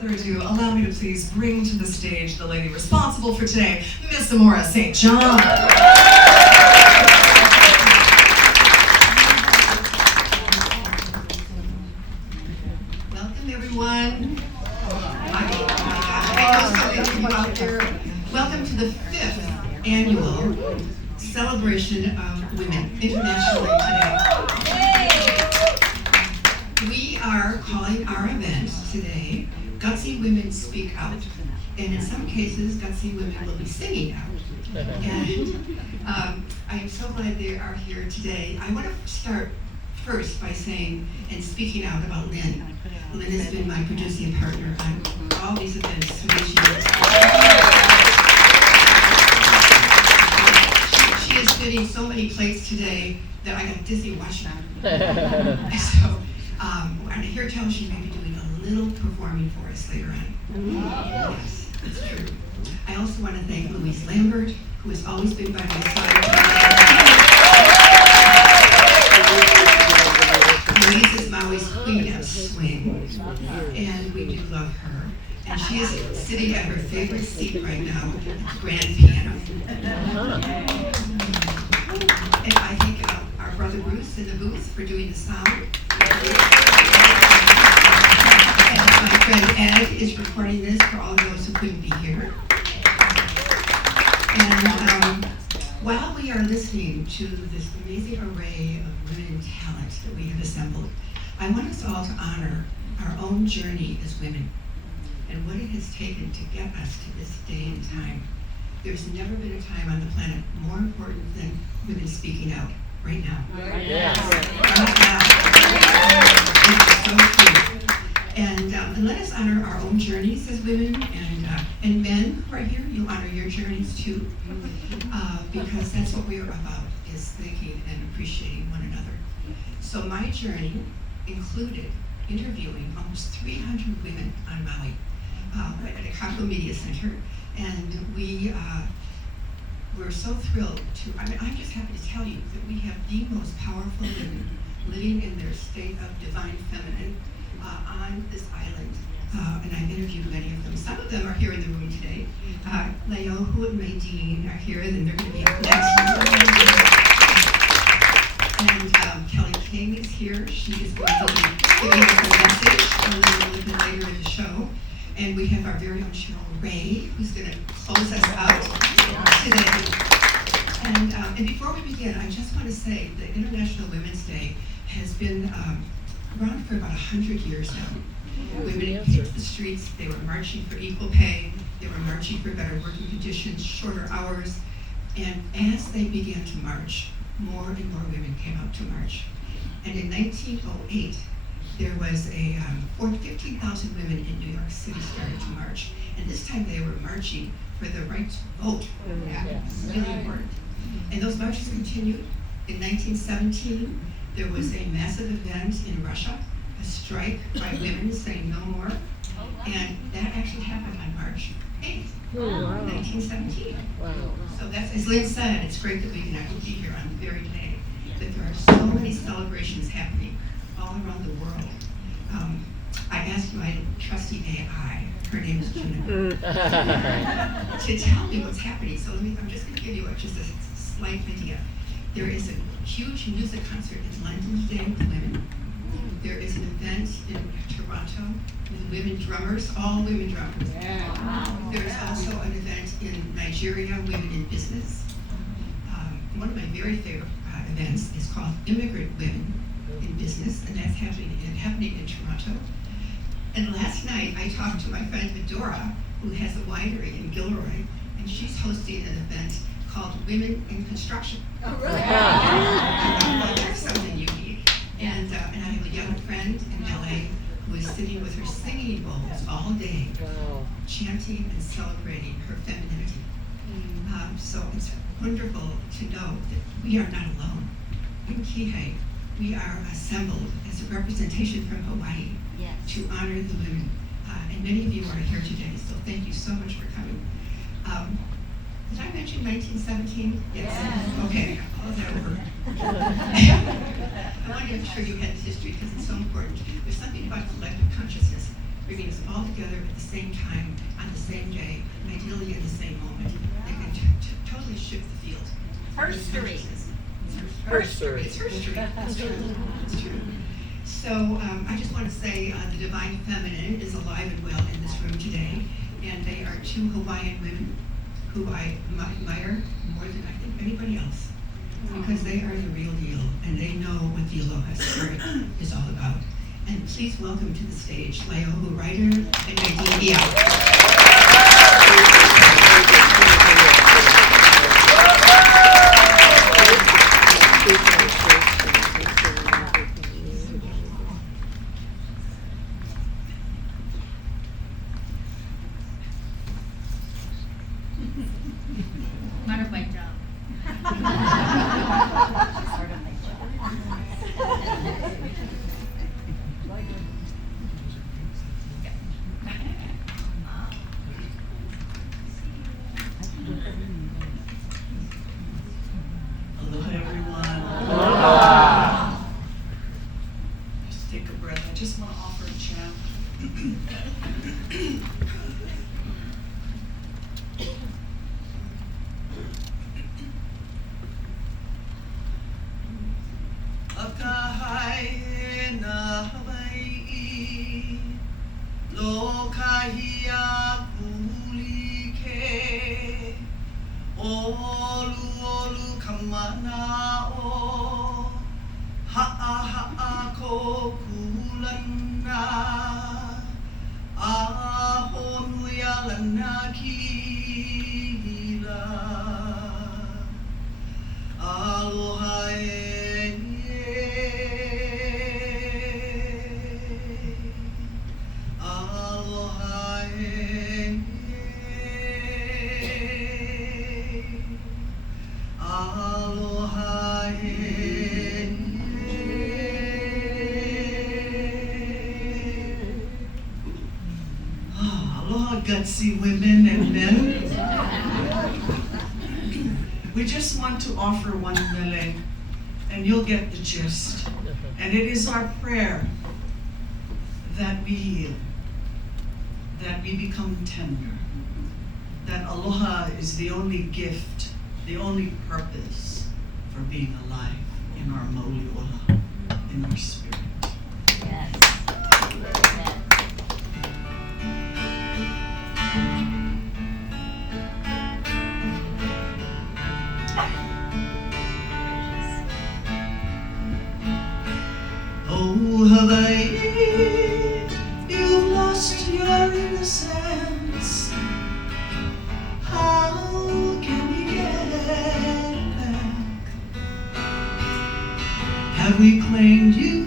further ado, allow me to please bring to the stage the lady responsible for today, Miss Amora St. John. Welcome, everyone. I know so many of you out there. Welcome to the 5th annual celebration of women internationally today. We are calling our event today Gutsy Women Speak Out. And in some cases, Gutsy Women will be singing out. And I am so glad they are here today. I want to start first by saying and speaking out about Lynn. Lynn has been my producing partner on all these events for these years. She is spinning so many plates today that I got dizzy watching her. So, and I hear tell she may be doing a little performing for us later on. Yes, it's true. I also want to thank Louise Lambert, who has always been by my side. Louise is Maui's queen of swing, and we do love her. And she is sitting at her favorite seat right now, grand piano. And I thank our brother Bruce in the booth for doing the sound. And my friend Ed is recording this for all those who couldn't be here. And while we are listening to this amazing array of women talent that we have assembled, I want us all to honor our own journey as women and what it has taken to get us to this day and time. There's never been a time on the planet more important than women speaking out right now. Yes. Right now. It's so true. And let us honor our own journeys as women, and men who are here, you honor your journeys too, because that's what we are about, is thanking and appreciating one another. So my journey included interviewing almost 300 women on Maui at the Kako Media Center, and we were so thrilled to, I'm just happy to tell you that we have the most powerful women living in their state of divine feminine on this island. And I've interviewed many of them. Some of them are here in the room today. Leohu and Maydeen are here, and they're going to be up next. And Kelly King is here. She is going to be giving us a message a little bit later in the show. And we have our very own Sheryl who's going to close us out today. And before we begin, I just want to say that International Women's Day has been around for about 100 years now. Women hit the streets, they were marching for equal pay, they were marching for better working conditions, shorter hours, and as they began to march, more and more women came out to march. And in 1908, there was 15,000 women in New York City started to march, and this time they were marching for the right to vote. Really important. And those marches continued. In 1917, there was a massive event in Russia, a strike by women saying no more, and that actually happened on March 8th, 1917. Wow. So that's, as Lynn said, it's great that we can actually be here on the very day that there are so many celebrations happening all around the world. I asked my trusty AI, her name is Juniper, to tell me what's happening. So I'm just going to give you just a slight idea. There is a huge music concert in London today with women. There is an event in Toronto with women drummers, all women drummers. There is also an event in Nigeria, Women in Business. One of my very favorite events is called Immigrant Women in Business, and that's happening in Toronto. And last night, I talked to my friend Medora, who has a winery in Gilroy, and she's hosting an event called Women in Construction. Oh, really? Well, that's something unique. And I have a young friend in LA who is sitting with her singing bowls all day, chanting and celebrating her femininity. So it's wonderful to know that we are not alone. In Kihei, we are assembled as a representation from Hawaii to honor the women. And many of you are here today, so thank you so much for coming. Did I mention 1917? Yes. Okay, all that over. I want to make sure you had this history because it's so important. There's something about collective consciousness bringing us all together at the same time, on the same day, ideally in the same moment. They can totally shift the field. Herstory. Herstory. It's herstory. That's true. That's true. So I just want to say the Divine Feminine is alive and well in this room today, and they are two Hawaiian women who I admire more than I think anybody else, because they are the real deal, and they know what the Aloha Spirit is all about. And please welcome to the stage Lai'ohu Ryder and Maydeen. Part of my job. Part of my Aloha, everyone. Aloha. Just take a breath. I just want to offer a chant. Akahai na Hawaii, lokahia kulike, olu kamanao, ha'a ko kulana, ahonuia lana kila, aloha Gutsy women and men. We just want to offer one mele, and you'll get the gist. And it is our prayer that we heal, that we become tender, that aloha is the only gift, the only purpose for being alive in our Moliola, in our spirit. Yes. Oh, Hawaii, you've lost your innocence. How can we get it back? Have we claimed you?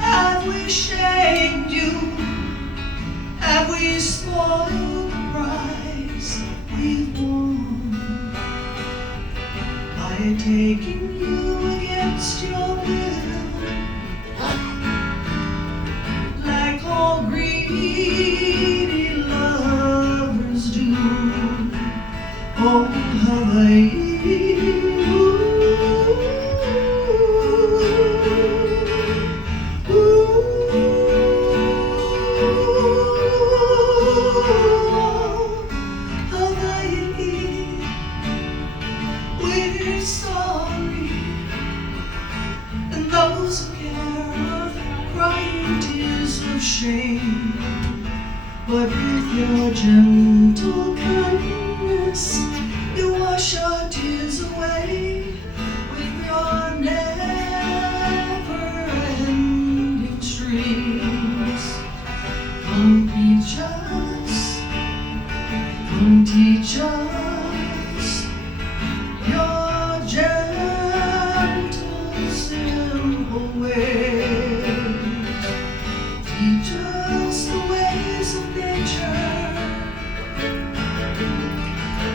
Have we shamed you? Have we spoiled the prize we've won by taking you against your will, like all greedy lovers do? Oh, Hawaii. Shame, but with your gentle kindness, you wash our tears away with your never-ending streams. Come teach us your gentle, simple ways. Teach us the ways of nature,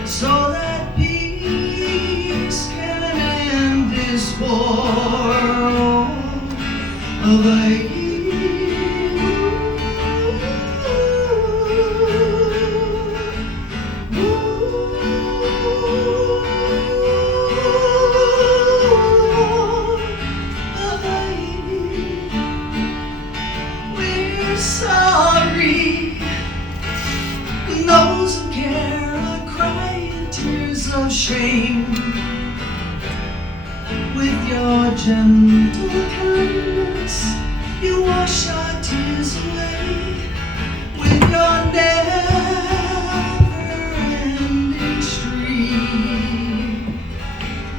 so that peace can end this war of shame. With your gentle kindness, you wash our tears away. With your never-ending stream.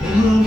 Oh,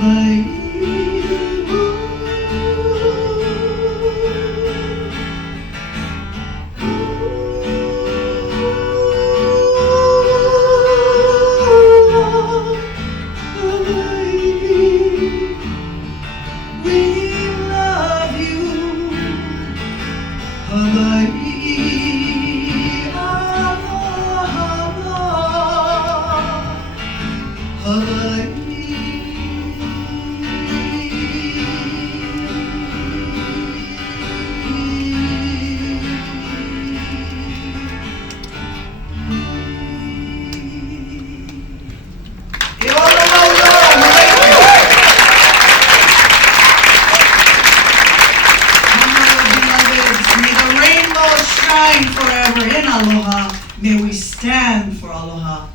may we stand for aloha.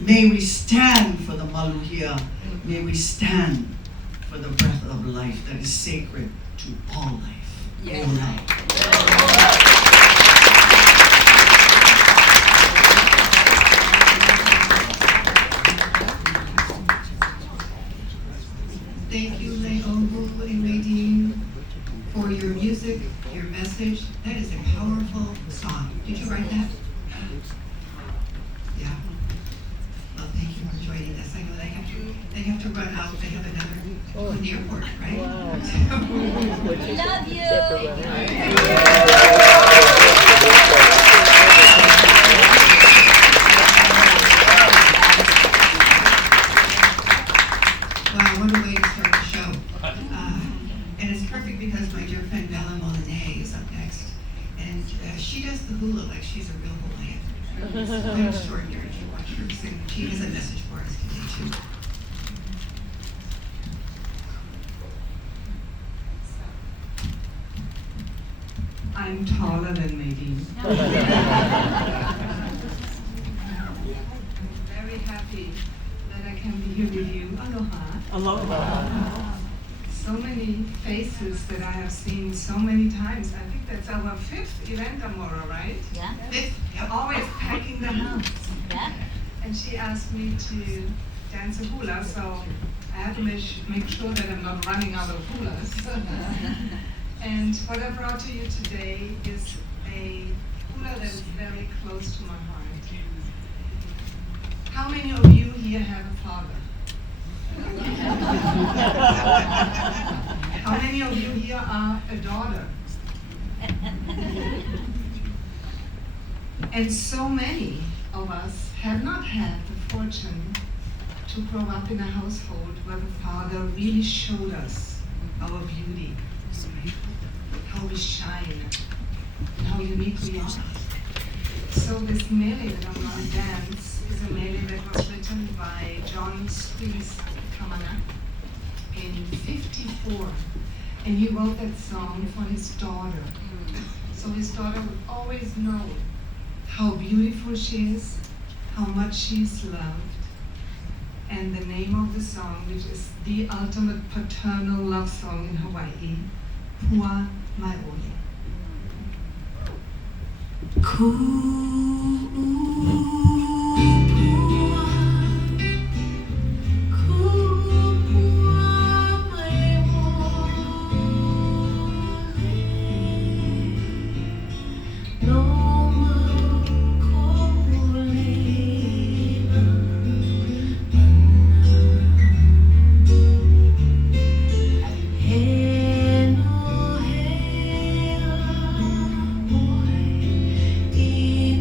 May we stand for the maluhia. May we stand for the breath of life that is sacred to all life. Yes. Thank you, Leobu and Maydeen, for your music, your message. That is a powerful song. Did you write that? Yeah. Well, thank you for joining us. I know they have to run out. They have another in the airport, right? Love you. Wow, what a way to start the show. And it's perfect because my dear friend Moliné is up next. And she does the hula like she's a real Hawaiian. It's quite extraordinary to watch her sing. She has a message for us today, too. I'm taller than Maydeen. I'm very happy that I can be here with you. Aloha. Aloha. So many faces that I have seen so many times. I think that's our 5th event, Amora, right? Yeah. You're always packing the house. Yeah. And she asked me to dance a hula, so I have to make sure that I'm not running out of hulas. And what I brought to you today is a hula that is very close to my heart. How many of you here have a father? How many of you here are a daughter? And so many of us have not had the fortune to grow up in a household where the father really showed us our beauty, how we shine, and how unique we are. So this mele that I'm going to dance is a mele that was written by John Squeeze Kamana in '54. And he wrote that song for his daughter. So his daughter would always know how beautiful she is, how much she is loved, and the name of the song, which is the ultimate paternal love song in Hawaii, Pua Maui. In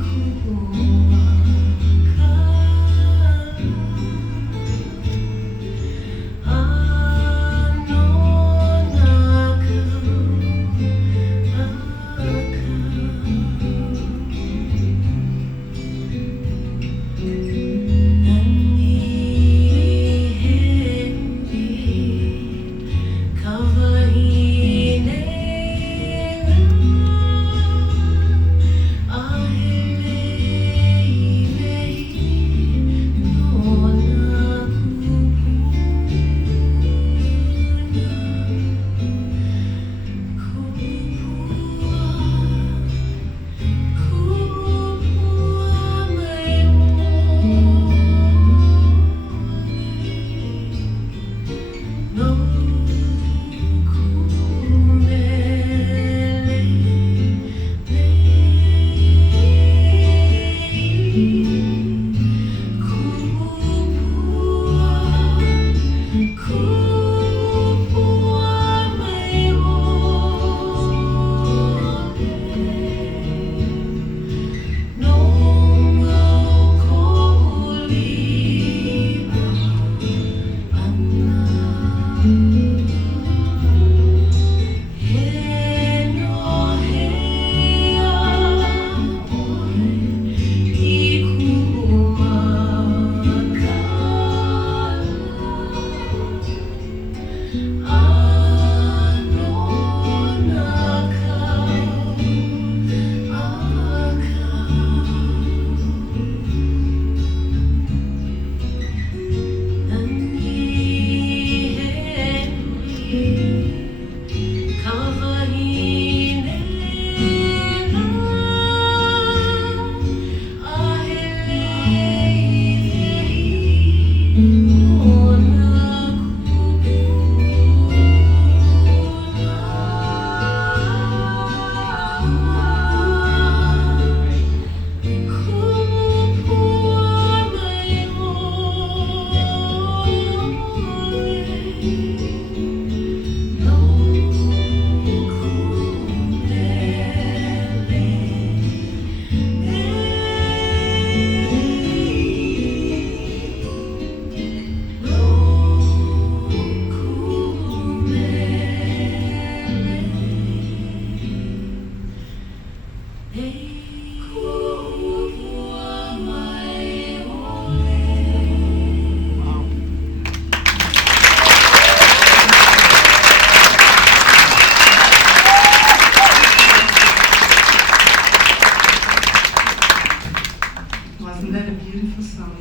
Wasn't that a beautiful song?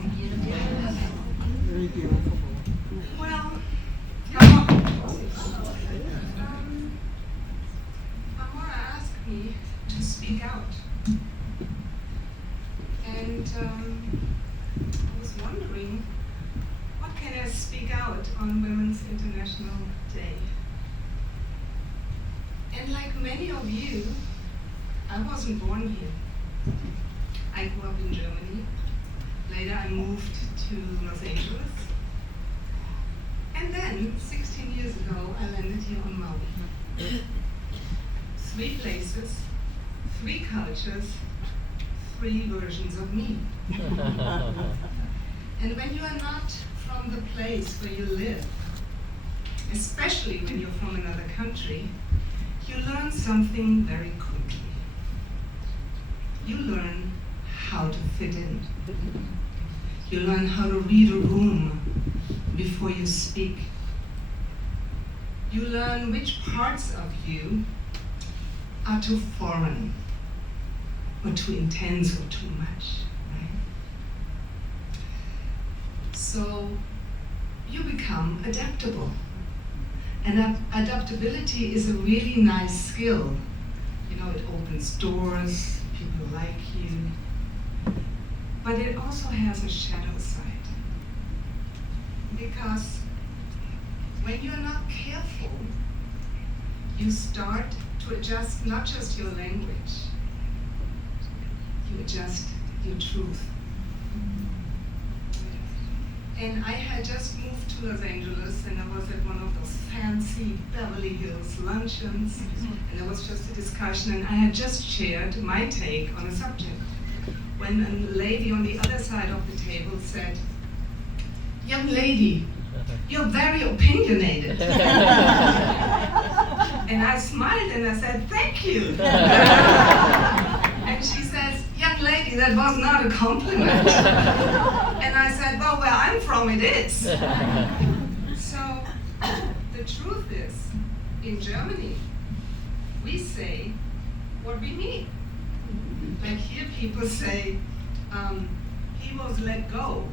Very beautiful. Well, Amora asked me to speak out. And I was wondering, what can I speak out on Women's International Day? And like many of you, I wasn't born here. I grew up in Germany. Later I moved to Los Angeles. And then, 16 years ago, I landed here on Maui. 3 places, 3 cultures, 3 versions of me. And when you are not from the place where you live, especially when you're from another country, you learn something very quickly. You learn how to fit in. You learn how to read a room before you speak. You learn which parts of you are too foreign, or too intense, or too much, right? So you become adaptable. And adaptability is a really nice skill. You know, it opens doors, people like you. But it also has a shadow side. Because when you're not careful, you start to adjust not just your language, you adjust your truth. And I had just moved to Los Angeles, and I was at one of those fancy Beverly Hills luncheons, and there was just a discussion, and I had just shared my take on a subject, when a lady on the other side of the table said, "Young lady, you're very opinionated." And I smiled and I said, "Thank you." And she says, "Young lady, that was not a compliment." And I said, "Well, where I'm from, it is." So the truth is, in Germany, we say what we mean. Like here people say, he was let go.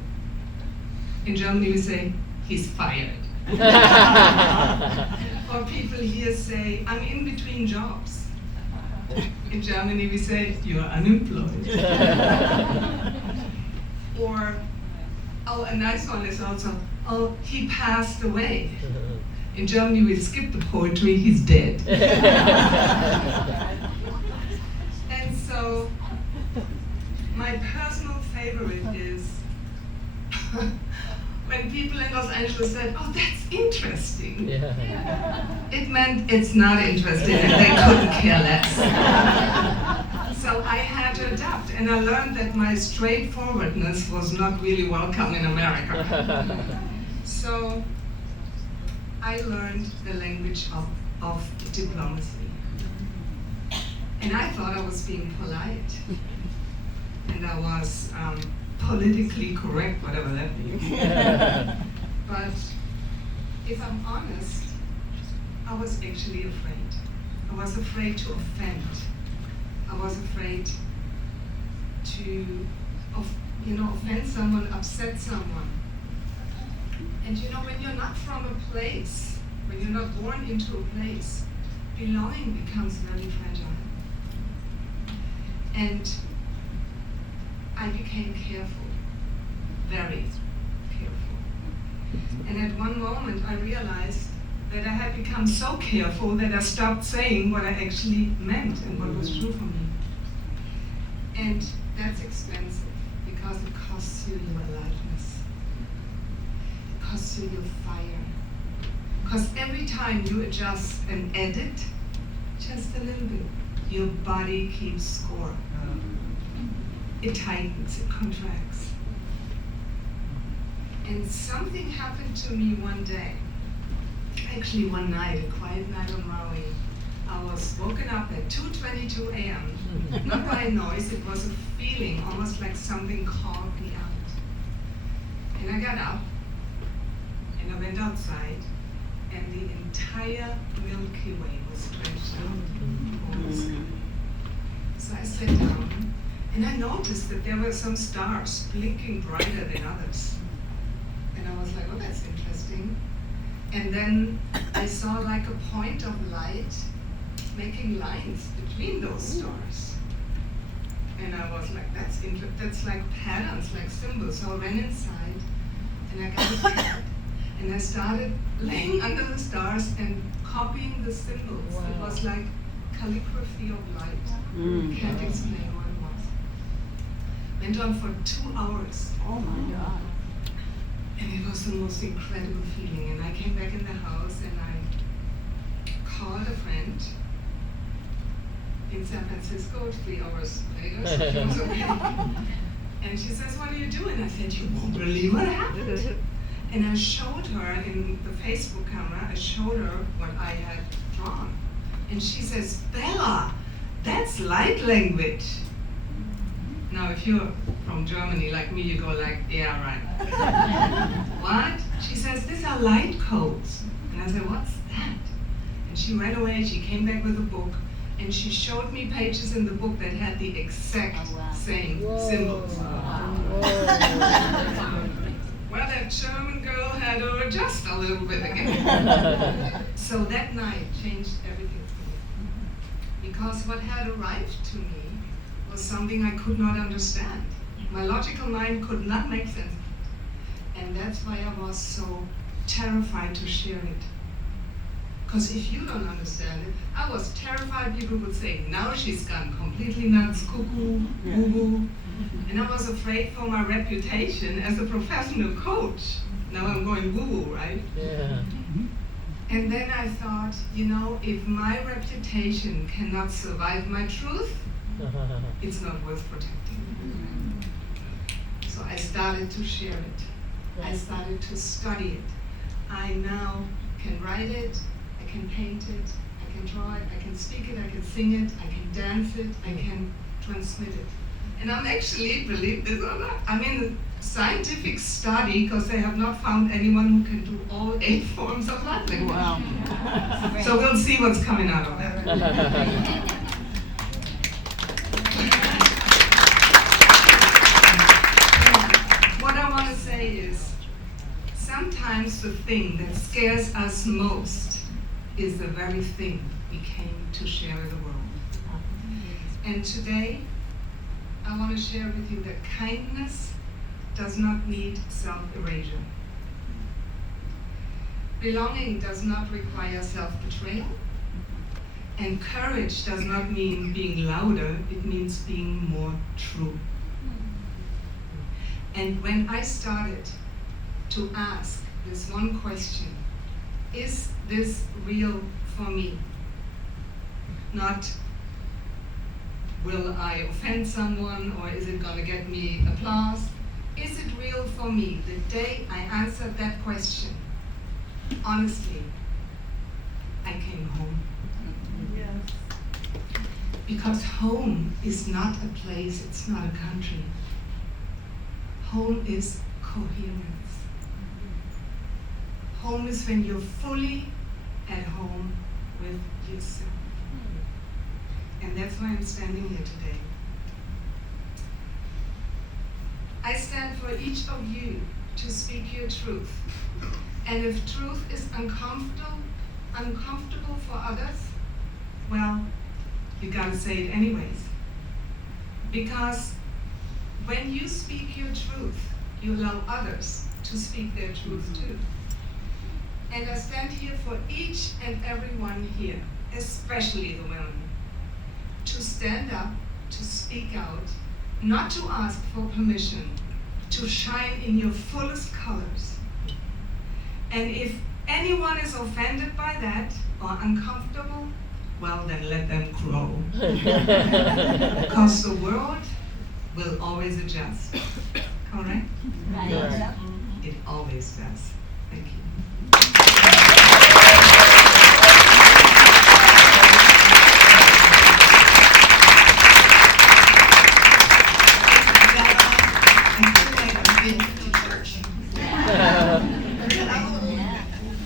In Germany we say, he's fired. Or people here say, I'm in between jobs. In Germany we say, you're unemployed. Or, oh, a nice one is also, oh, he passed away. In Germany we skip the poetry, he's dead. And so, my personal favorite is when people in Los Angeles said, "Oh, that's interesting." It meant it's not interesting and they couldn't care less. So I had to adapt, and I learned that my straightforwardness was not really welcome in America. So I learned the language of diplomacy. And I thought I was being polite. And I was politically correct, whatever that means. But if I'm honest, I was actually afraid. I was afraid to offend. I was afraid to offend someone, upset someone. And when you're not from a place, when you're not born into a place, belonging becomes very fragile. And I became careful, very careful. And at one moment I realized that I had become so careful that I stopped saying what I actually meant and what was true for me. And that's expensive because it costs you your aliveness. It costs you your fire. Because every time you adjust and edit, just a little bit, your body keeps score. It tightens, it contracts. And something happened to me one day, actually one night, a quiet night on Maui. I was woken up at 2:22 a.m. Not by a noise, it was a feeling, almost like something called me out. And I got up, and I went outside, and the entire Milky Way was stretched out over the sky. So I sat down, and I noticed that there were some stars blinking brighter than others. And I was like, oh, that's interesting. And then I saw like a point of light making lines between those stars. And I was like, that's like patterns, like symbols. So I ran inside, and I got a pad, and I started laying under the stars and copying the symbols. Wow. It was like calligraphy of light. Can't explain what it was. Went on for 2 hours. Oh my God. And it was the most incredible feeling. And I came back in the house and I called a friend in San Francisco 3 hours later. She was okay. And she says, what are you doing? I said, you won't believe what happened. And I showed her in the Facebook camera, I showed her what I had drawn. And she says, Bella, that's light language. Now, if you're from Germany like me, you go like, yeah, right. What? She says, these are light codes. And I said, what's that? And she ran away, she came back with a book, and she showed me pages in the book that had the exact same symbols. Well, that German girl had to adjust a little bit again. So that night changed everything for me. Because what had arrived to me was something I could not understand. My logical mind could not make sense of it. And that's why I was so terrified to share it. Because if you don't understand it, I was terrified people would say, now she's gone completely nuts, cuckoo, boo-boo. And I was afraid for my reputation as a professional coach. Now I'm going woo-woo, right? Yeah. And then I thought, if my reputation cannot survive my truth, it's not worth protecting. So I started to share it. I started to study it. I now can write it, I can paint it, I can draw it, I can speak it, I can sing it, I can dance it, I can transmit it. And I'm actually, believe this or not, I'm in a scientific study because they have not found anyone who can do all 8 forms of light language. Wow. So we'll see what's coming out of that. What I want to say is, sometimes the thing that scares us most is the very thing we came to share in the world. And today, I want to share with you that kindness does not need self-erasure. Belonging does not require self-betrayal. And courage does not mean being louder, it means being more true. And when I started to ask this one question, is this real for me? Not, will I offend someone, or is it gonna get me applause? Is it real for me? The day I answered that question, honestly, I came home. Yes. Because home is not a place, it's not a country. Home is coherence. Home is when you're fully at home with yourself. And that's why I'm standing here today. I stand for each of you to speak your truth. And if truth is uncomfortable for others, well, you gotta say it anyways. Because when you speak your truth, you allow others to speak their truth too. And I stand here for each and every one here, especially the women, to stand up, to speak out, not to ask for permission, to shine in your fullest colors. And if anyone is offended by that or uncomfortable, well, then let them grow. Because the world will always adjust. Correct? Right. It always does. Thank you. been to church.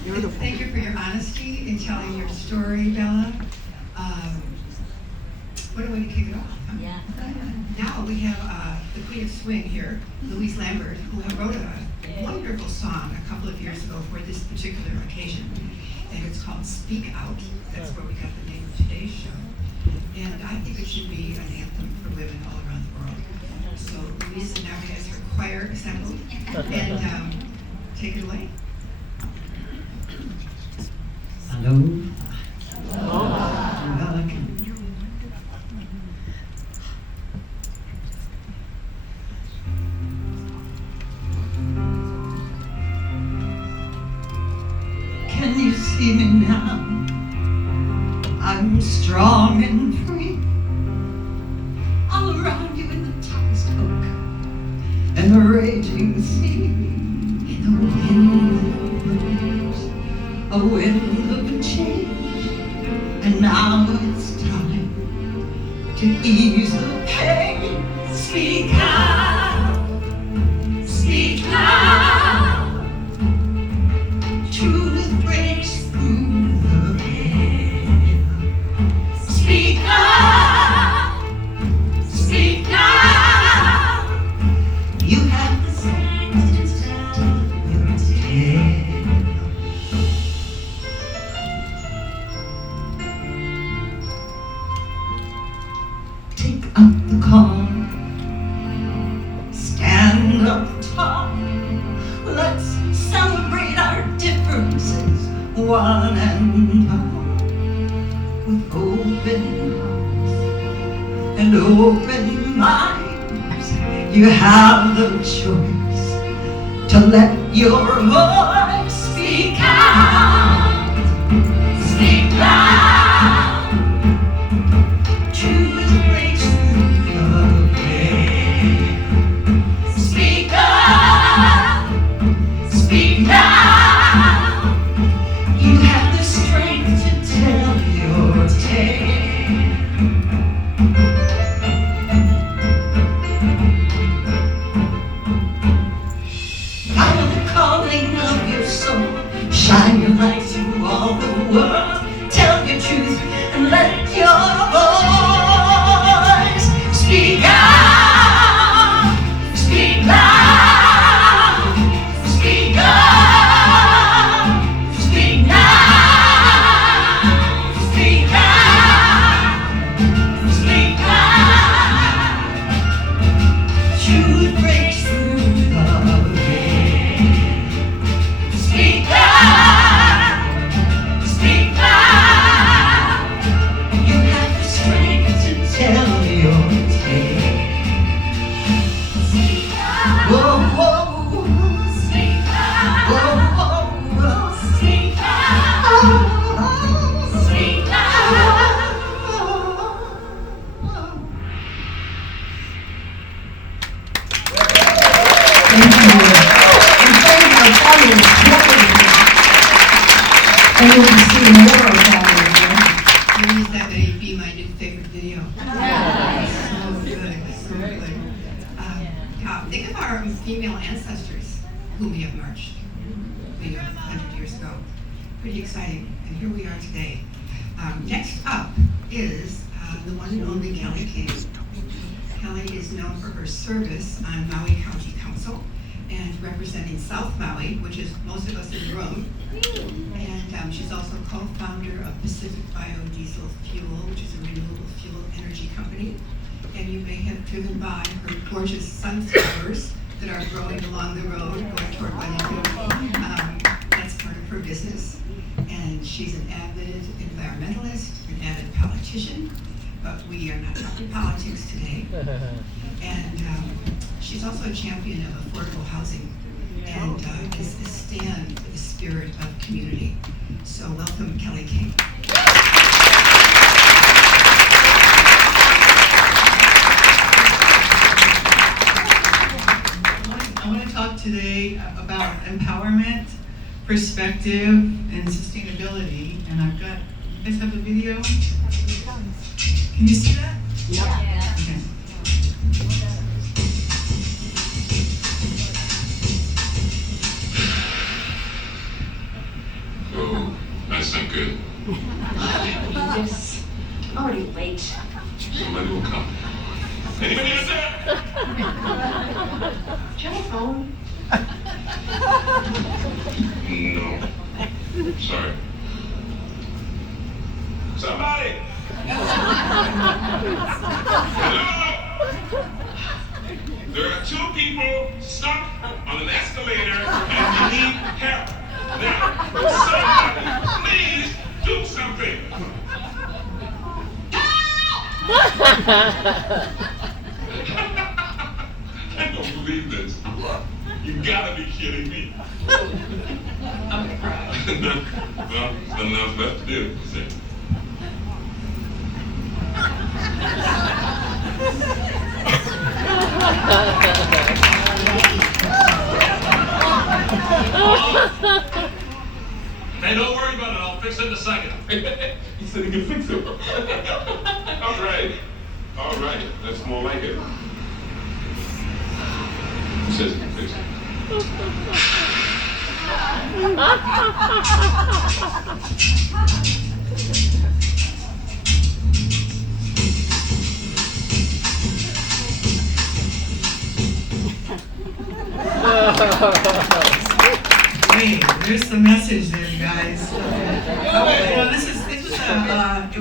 Really. Thank you for your honesty in telling your story, Bella. What a way to kick it off. Huh? Yeah. Now we have the Queen of Swing here, Louise Lambert, who wrote a wonderful song a couple of years ago for this particular occasion. And it's called Speak Out. That's where we got the name of today's show. And I think it should be an anthem for women all around the world. So Louise now has her choir assembled. And take it away. Hello. Can you see me now? I'm strong and free. All around you in the toughest oak and the raging sea. In the wind that blows, a wind of change. And now it's time to ease the pain. Speak out, speak out. Truth breaks through the veil. Speak out, speak out. You have the strength to tell your tale. Take up the call, stand up tall. Let's celebrate our differences, one and all, with open hearts and open minds. You have the choice to let your voice speak out, speak loud. Truth breaks through the veil. Speak up, speak now. You have the strength to tell your tale. Follow the calling of your soul. Shine your light to all the world. Tell your truth and let your voice speak out, speak loud, speak up, speak now, speak out, speak out. Truth breaks through the veil. Speak out, speak loud. You have the strength to tell your tale. Speak out. Whoa, whoa, speak out. Whoa, whoa, whoa. Speak out. Speak out. Thank you. And thank our followers. And you'll be seeing more of that. Louise, that may be my new favorite video. So good, so good. Think of our female ancestors whom we have marched, 100 years ago. Pretty exciting, and here we are today. Next up is the one and only Kelly King. Kelly is known for her service on Maui County Council and representing South Maui, which is most of us in the room. And she's also co-founder of Pacific Biodiesel Fuel, which is a renewable fuel energy company. And you may have driven by her gorgeous sunflowers that are growing along the road going toward Wellington. That's part of her business. And she's an avid environmentalist, an avid politician, but we are not talking politics today. And she's also a champion of affordable housing and is a stand for the spirit of community. So welcome, Kelly King. I want to talk today about empowerment, perspective, and sustainability. And I've got, you guys have a video? Can you see that? Yeah. Okay. house. I'm already late. Somebody will come. Anybody else there? Do you have a phone? No. Sorry. Somebody! Hello? There are 2 people stuck on an escalator and they need help. Now, somebody, please do something. I don't believe this. You gotta be kidding me. I'm proud. Well, nothing else left to do. Hey, don't worry about it. I'll fix it in a second. He said he can fix it. All right. That's more like it. He says he can fix it. Hey, there's the message there, you guys.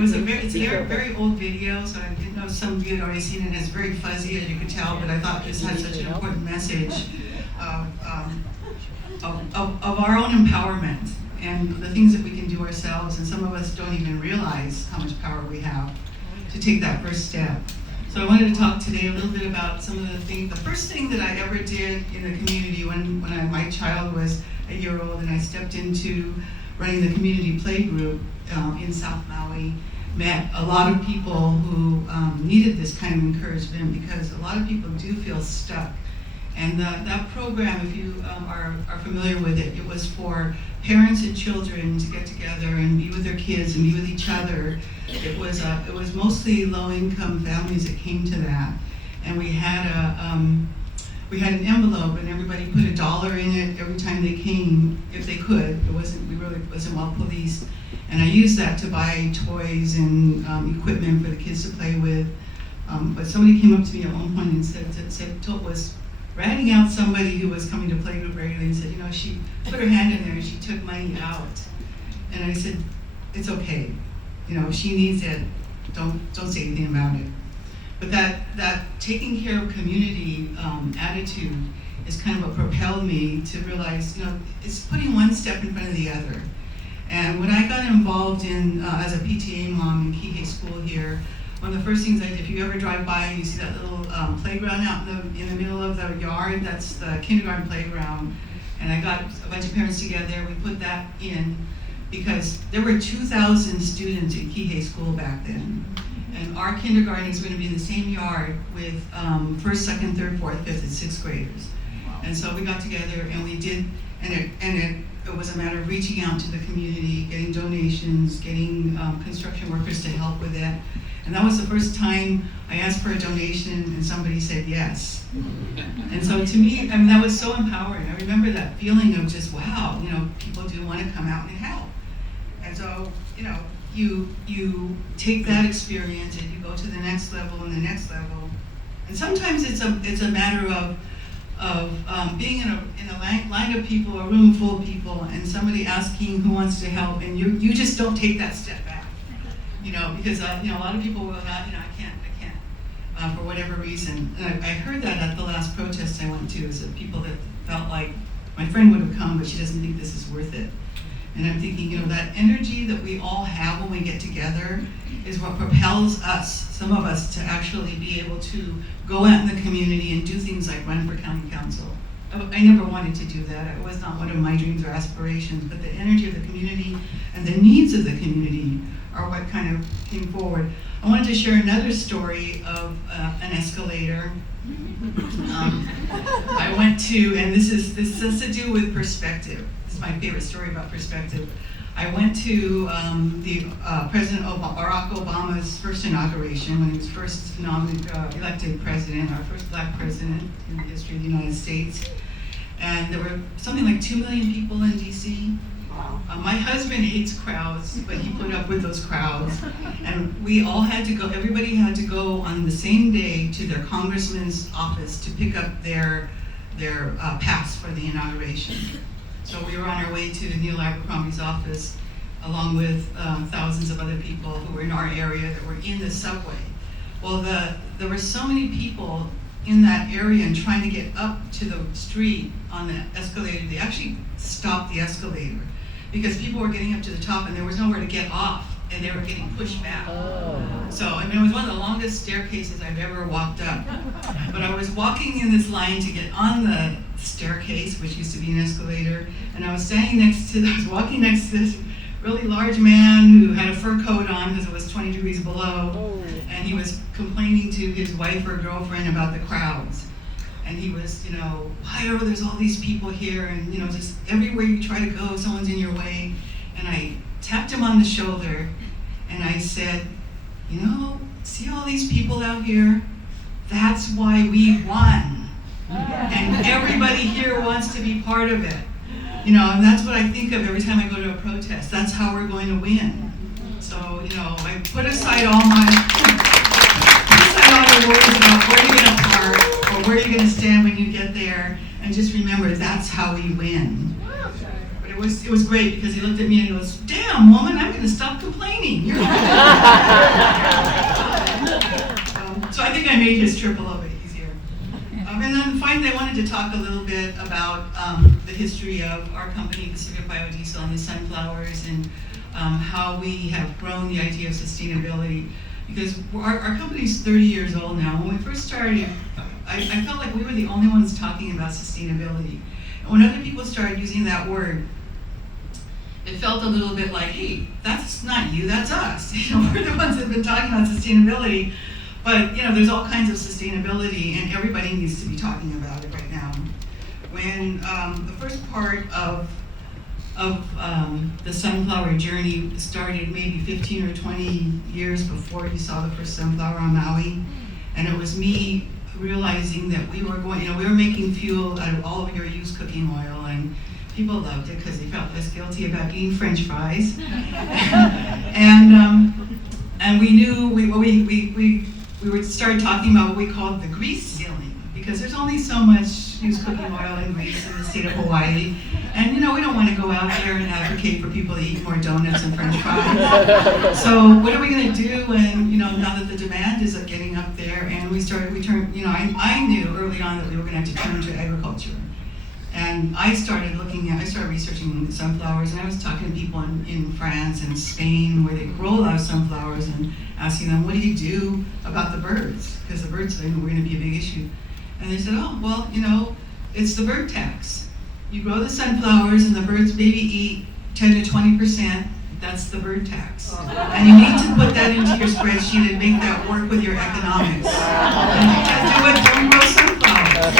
It's a very old video, so I didn't know some of you had already seen it. It's very fuzzy, as you could tell, but I thought this had such an important message of our own empowerment and the things that we can do ourselves. And some of us don't even realize how much power we have to take that first step. So I wanted to talk today a little bit about some of the things. The first thing that I ever did in the community when my child was a year old and I stepped into running the community play group in South Maui, met a lot of people who needed this kind of encouragement because a lot of people do feel stuck. And that program, if you are familiar with it, it was for parents and children to get together and be with their kids and be with each other. It was mostly low-income families that came to that, and we had an envelope, and everybody put $1 in it every time they came, if they could. It wasn't well policed, and I used that to buy toys and equipment for the kids to play with. But somebody came up to me at one point and was ratting out somebody who was coming to playgroup regularly and said, she put her hand in there and she took money out. And I said, it's okay. If she needs it, don't say anything about it. But that taking care of community attitude is kind of what propelled me to realize, it's putting one step in front of the other. And when I got involved in, as a PTA mom in Kihei school here, one of the first things I did, if you ever drive by and you see that little playground out in the middle of the yard, that's the kindergarten playground. And I got a bunch of parents together, we put that in because there were 2,000 students in Kihei school back then. And our kindergarten is going to be in the same yard with 1st, 2nd, 3rd, 4th, 5th, and 6th graders. And so we got together and we did, it was a matter of reaching out to the community, getting donations, getting construction workers to help with it. And that was the first time I asked for a donation and somebody said yes. And so to me, that was so empowering. I remember that feeling of just, wow, people do want to come out and help. And so, you take that experience and you go to the next level and the next level. And sometimes it's a matter of being in a line of people, a room full of people, and somebody asking who wants to help, and you just don't take that step back. Because a lot of people will not, I can't, for whatever reason. And I heard that at the last protest I went to, is that people that felt like my friend would have come, but she doesn't think this is worth it. And I'm thinking, that energy that we all have when we get together is what propels us, some of us, to actually be able to go out in the community and do things like run for county council. I never wanted to do that. It was not one of my dreams or aspirations, but the energy of the community and the needs of the community are what kind of came forward. I wanted to share another story of an escalator. I went to, and this has to do with perspective. This is my favorite story about perspective. I went to President Barack Obama's first inauguration when he was first elected president, our first black president in the history of the United States. And there were something like 2 million people in DC. My husband hates crowds, but he put up with those crowds. And we all had to go, everybody had to go on the same day to their congressman's office to pick up their pass for the inauguration. So we were on our way to Neil Abercrombie's office, along with thousands of other people who were in our area that were in the subway. Well, there were so many people in that area and trying to get up to the street on the escalator, they actually stopped the escalator because people were getting up to the top and there was nowhere to get off and they were getting pushed back. So, I mean, it was one of the longest staircases I've ever walked up. But I was walking in this line to get on the staircase, which used to be an escalator, and I was walking next to this really large man who had a fur coat on because it was 20 degrees below, and he was complaining to his wife or girlfriend about the crowds. And he was, why are there's all these people here, and just everywhere you try to go, someone's in your way. And I tapped him on the shoulder, and I said, see all these people out here? That's why we won. And everybody here wants to be part of it. And that's what I think of every time I go to a protest. That's how we're going to win. So, I put aside all the worries about where you're going to park or where you're going to stand when you get there, and just remember that's how we win. But it was great because he looked at me and he goes, "Damn, woman, I'm going to stop complaining." So I think I made his trip a little bit easier. And then finally, I wanted to talk a little bit about the history of our company, Pacific Biodiesel, and the sunflowers, and how we have grown the idea of sustainability. Because our company's 30 years old now. When we first started, I felt like we were the only ones talking about sustainability. And when other people started using that word, it felt a little bit like, hey, that's not you, that's us. We're the ones that have been talking about sustainability. But there's all kinds of sustainability, and everybody needs to be talking about it right now. When the first part of the sunflower journey started maybe 15 or 20 years before you saw the first sunflower on Maui, and it was me realizing that we were making fuel out of all of your used cooking oil, and people loved it because they felt less guilty about eating French fries. And we knew we would start talking about what we called the grease ceiling, because there's only so much used cooking oil and grease in the state of Hawaii. And we don't want to go out there and advocate for people to eat more donuts and French fries. So what are we going to do when, now that the demand is getting up there, and I knew early on that we were going to have to turn to agriculture. And I started researching sunflowers, and I was talking to people in France and Spain where they grow a lot of sunflowers, and asking them, what do you do about the birds? Because the birds were going to be a big issue. And they said, it's the bird tax. You grow the sunflowers and the birds maybe eat 10 to 20%, that's the bird tax. And you need to put that into your spreadsheet and make that work with your economics. And you can't do it, don't grow sunflowers,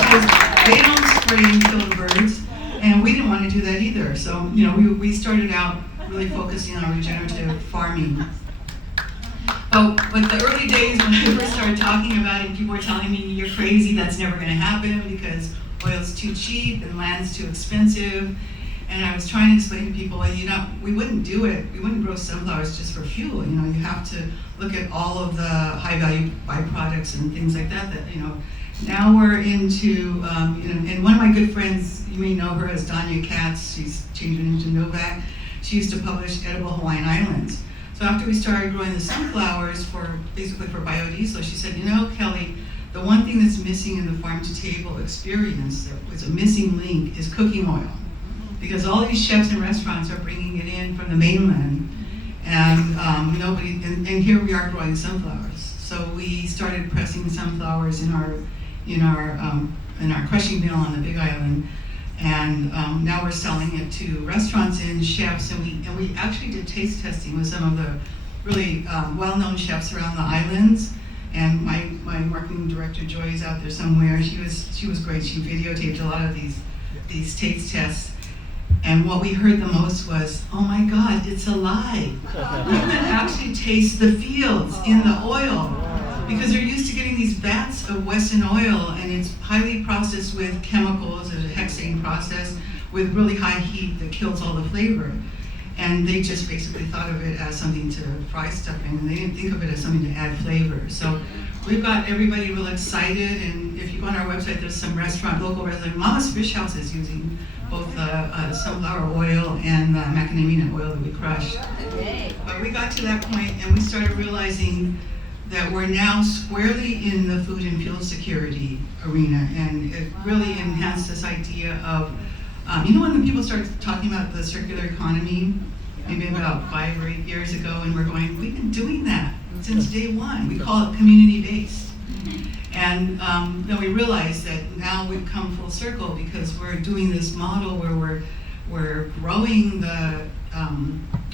because they don't spray and kill the birds, and we didn't want to do that either. So, we started out really focusing on regenerative farming. But the early days when I first started talking about it, people were telling me, you're crazy, that's never going to happen because oil's too cheap and land's too expensive. And I was trying to explain to people, we wouldn't do it. We wouldn't grow sunflowers just for fuel. You have to look at all of the high-value byproducts and things like that. Now we're into, and one of my good friends, you may know her as Danya Katz. She's changed into Novak. She used to publish Edible Hawaiian Islands. So after we started growing the sunflowers for biodiesel, she said, Kelly, the one thing that's missing in the farm-to-table experience, that was a missing link, is cooking oil. Because all these chefs and restaurants are bringing it in from the mainland, and and here we are growing sunflowers. So we started pressing sunflowers in our crushing mill on the Big Island, and now we're selling it to restaurants and chefs, and we actually did taste testing with some of the really well-known chefs around the islands. And my marketing director Joy is out there somewhere. She was great. She videotaped a lot of these taste tests. And what we heard the most was, oh my God, it's alive. You can actually taste the fields in the oil. Because they're used to getting these vats of Western oil, and it's highly processed with chemicals, a hexane process, with really high heat that kills all the flavor. And they just basically thought of it as something to fry stuff in, and they didn't think of it as something to add flavor. So we've got everybody real excited, and if you go on our website, there's some local restaurant. Mama's Fish House is using both sunflower oil and macadamia oil that we crushed. But we got to that point, and we started realizing that we're now squarely in the food and fuel security arena, and it really enhanced this idea of, when people started talking about the circular economy, maybe about 5 or 8 years ago, and we're going, we've been doing that since day one. We call it community-based. And then we realized that now we've come full circle because we're doing this model where we're growing the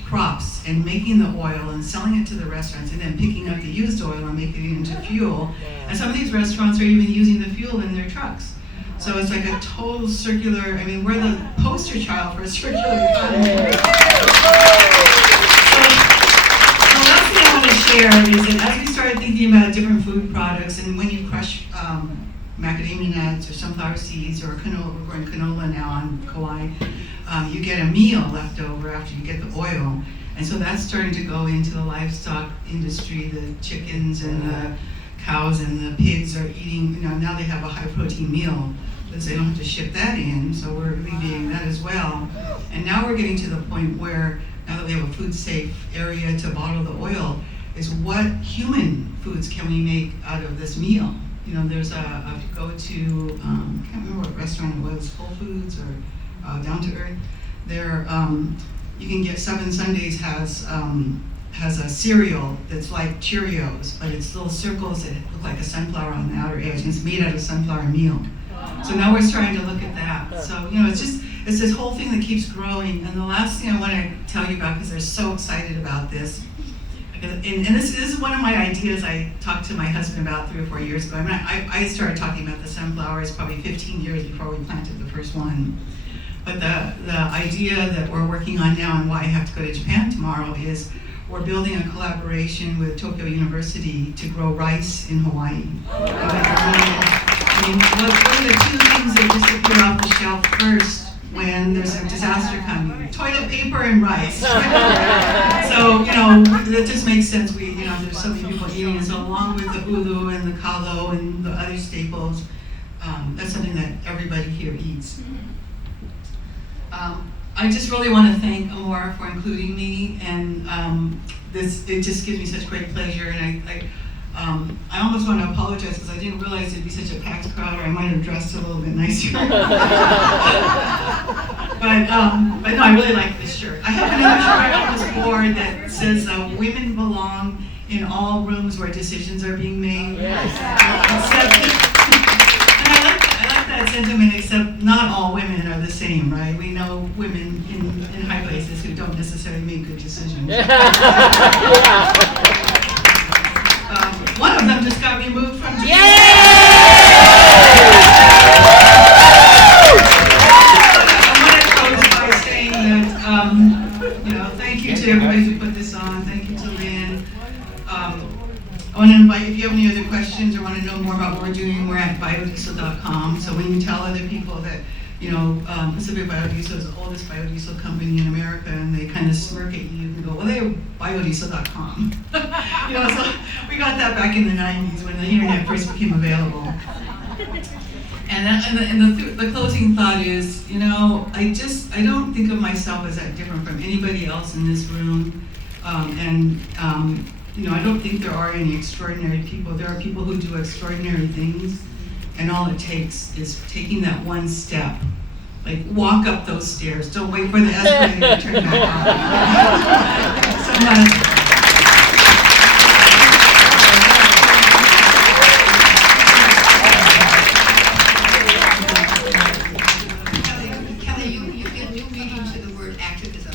crops and making the oil and selling it to the restaurants, and then picking up the used oil and making it into fuel. And some of these restaurants are even using the fuel in their trucks. So it's like a total circular, we're the poster child for a circular economy. So the last thing I want to share is that as we started thinking about different food products, and when you crush macadamia nuts or sunflower seeds or canola, we're growing canola now on Kauai, you get a meal left over after you get the oil. And so that's starting to go into the livestock industry. The chickens and the cows and the pigs are eating, now they have a high protein meal because they don't have to ship that in, so we're alleviating that as well. And now we're getting to the point where, now that we have a food safe area to bottle the oil, is what human foods can we make out of this meal? There's if you go to, I can't remember what restaurant it was, Whole Foods or Down to Earth, there, you can get 7 Sundays has a cereal that's like Cheerios, but it's little circles that look like a sunflower on the outer edge, and it's made out of sunflower meal. So now we're starting to look at that. So, it's this whole thing that keeps growing. And the last thing I want to tell you about, because they're so excited about this, and this is one of my ideas I talked to my husband about 3 or 4 years ago. I started talking about the sunflowers probably 15 years before we planted the first one. But the idea that we're working on now, and why I have to go to Japan tomorrow, is we're building a collaboration with Tokyo University to grow rice in Hawaii. What are the 2 things that disappear off the shelf first when there's a disaster coming? Toilet paper and rice. So, that just makes sense. There's so many people eating it. So along with the ulu and the kalo and the other staples, that's something that everybody here eats. I just really want to thank Amora for including me, and it just gives me such great pleasure. And I almost want to apologize because I didn't realize it'd be such a packed crowd, or I might have dressed a little bit nicer. But no, I really like this shirt. I have another shirt on this board that says "Women belong in all rooms where decisions are being made." Yes. I like that sentiment, except not all women are the same, right? We know women in high places who don't necessarily make good decisions. One of them just got removed from Japan. I want to close by saying that, thank you to everybody who put this on. Thank you to Lynn. I want to invite, if you have any other questions or want to know more about what we're doing, we're at biodiesel.com. So when you tell other people that, Pacific Biodiesel is the oldest biodiesel company in America, and they kind of smirk at you and go, well, they're biodiesel.com. So we got that back in the 90s when the internet first became available. And the closing thought is, I don't think of myself as that different from anybody else in this room. I don't think there are any extraordinary people. There are people who do extraordinary things, and all it takes is taking that one step. Like, walk up those stairs. Don't wait for the escalator to turn back on. Thanks so much. Kelly, you give new meaning to the word activism.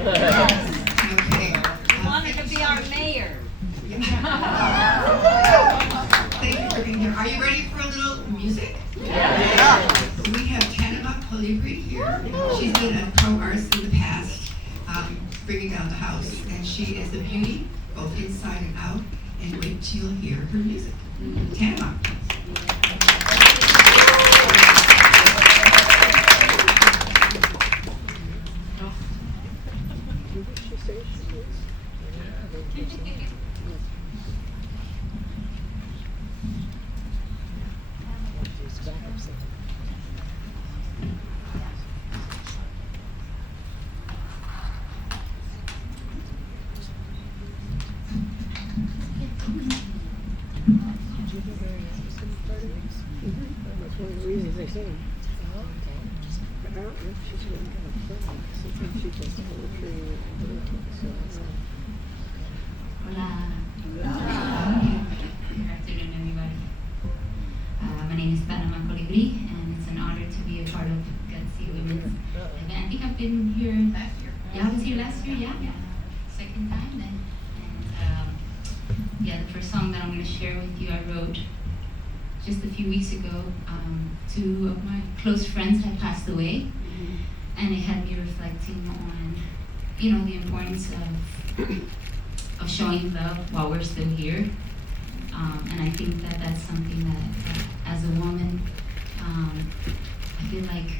Okay. You wanted to be our mayor. Thank you for being here. Are you ready for a little music? Yeah. We have Tanama Colibri here. She's been at ProArts in the past, bringing down the house, and she is a beauty, both inside and out. And wait till you hear her music. Tanama. That's one of the reasons they say. I don't know if she's going to get a film. Sometimes she does poetry and Hola. Good afternoon, everybody. My name is Tanama, Colibri, and it's an honor to be a part of Gutsy Women's event. I think I've been here last year. Yeah, I was here last year, yeah. Second time then. And yeah, the first song that I'm going to share with you, I wrote just a few weeks ago. Two of my close friends had passed away, and it had me reflecting on, the importance of showing love while we're still here. And I think that that's something that as a woman, I feel like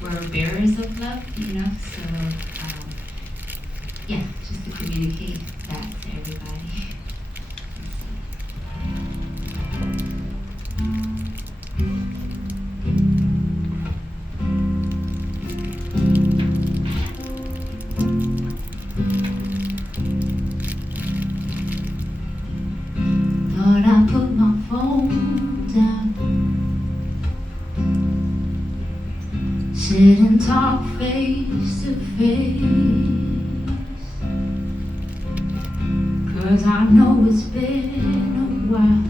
we're bearers of love, so yeah, just to communicate that to everybody. Thought I put my phone down, sit and talk face to face, 'cause I know it's been a while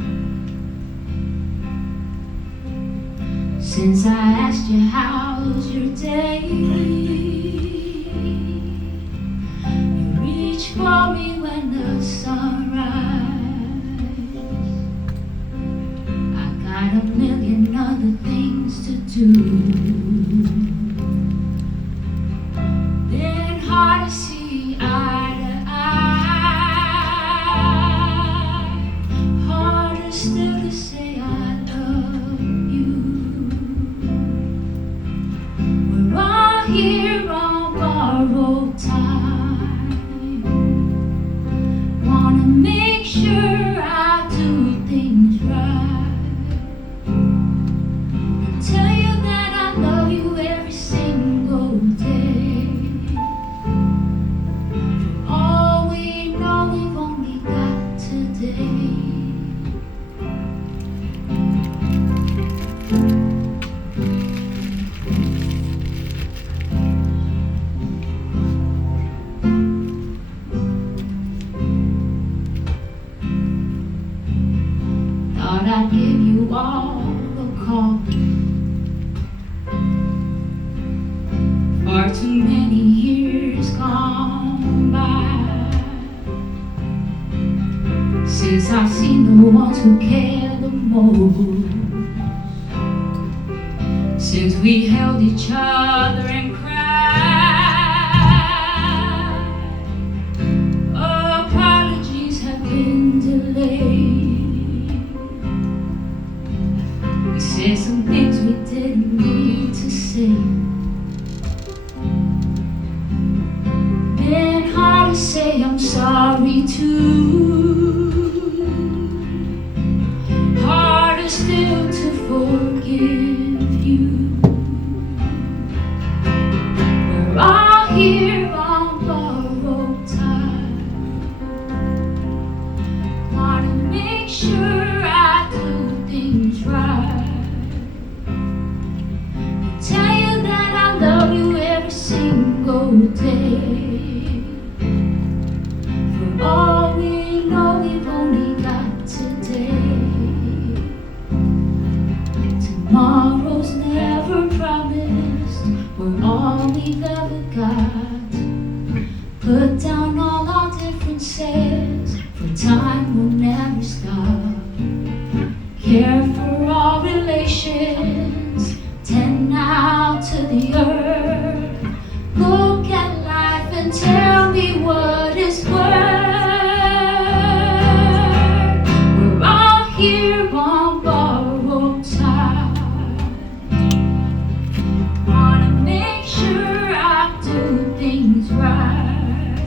since I asked you how's your day. You reach for me when the sun rises. Got a million other things to do. Been hard to see eye to eye. Harder still to say I love you. We're all here on borrowed time. Wanna make sure I do things right. Tell you that I love you every single day. For all we know, we've only got today. Thought I'd give you all a call. Far too many years gone by since I've seen the ones who care the most. Since we held each other and cried, apologies have been delayed. We said some things we didn't need to say. Been hard to say I'm sorry too. Harder still to forgive you. We're all here on borrowed time. Wanna make sure I do things right. Tell you that I love you every single day. For all we know, we've only got today. Tomorrow's never promised. We're all we've ever got. Put down all our differences, for time will never stop. Care for all relations, tend now to the earth. Look at life and tell me what it's worth. We're all here on borrowed time. Wanna make sure I do things right.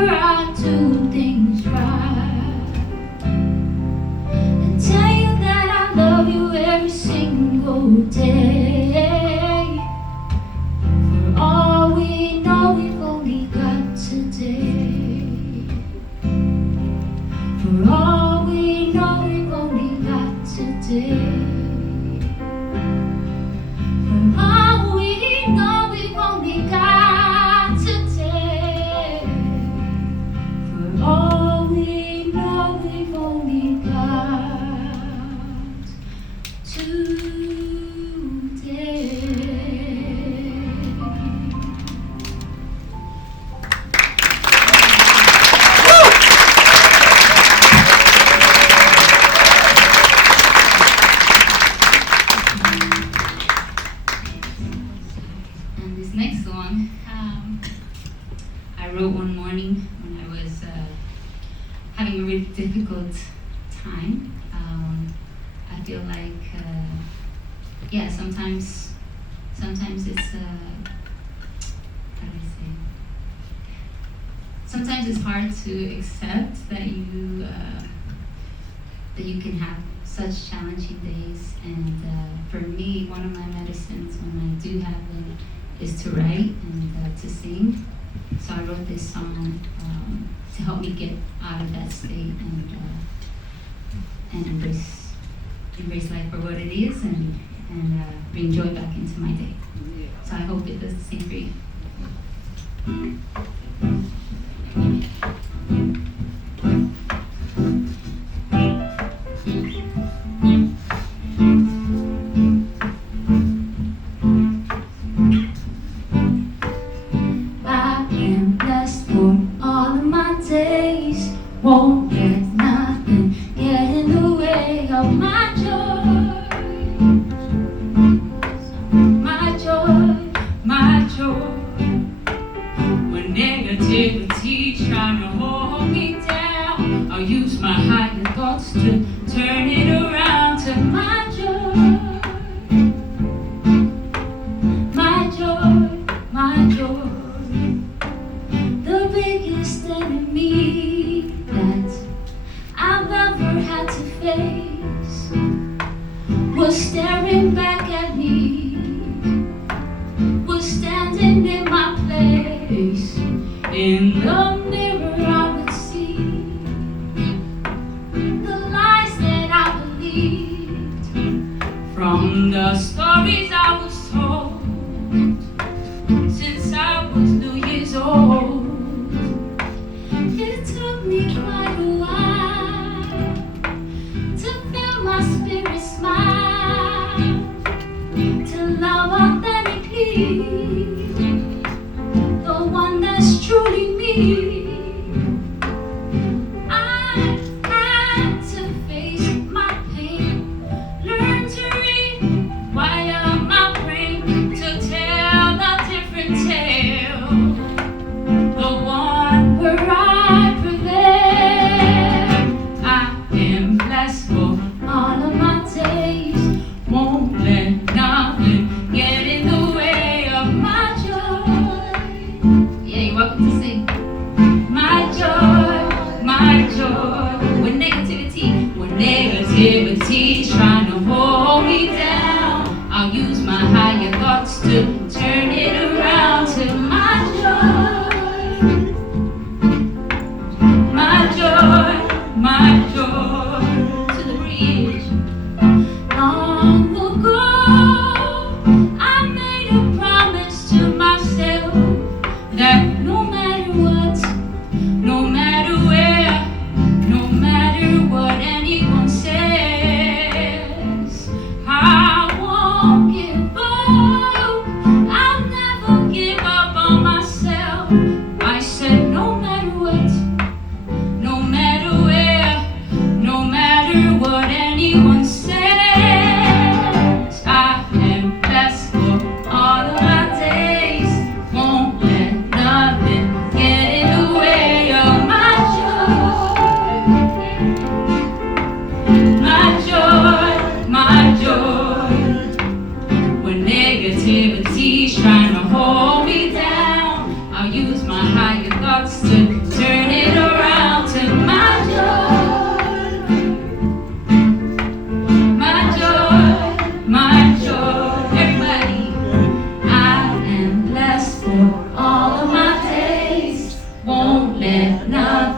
sure I do things right, and tell you that I love you every single day. For all we know, we've only got today. For all we know, we've only got today. For all we know, we've only got today. For all we know, we've only got today. And this next song, I wrote one morning when I was having a really difficult time. I feel like, sometimes it's, how do I say? Sometimes it's hard to accept that you can have such challenging days. And for me, one of my medicines when I do have them is to write and to sing. So I wrote this song to help me get out of that state and embrace life for what it is and bring joy back into my day. So I hope it does the same for you. I am blessed for all of my days. Won't let nothing get in the way of my joy. My joy, my joy. When negativity trying to hold me down, I'll use my higher thoughts to turn it around to my joy. My joy, my joy. The biggest enemy that I've ever had to face was staring back at me, was standing in my place. In the mirror I would see the lies that I believed from the stories I was told since I was 2 years old. It took me quite a while to feel my spirit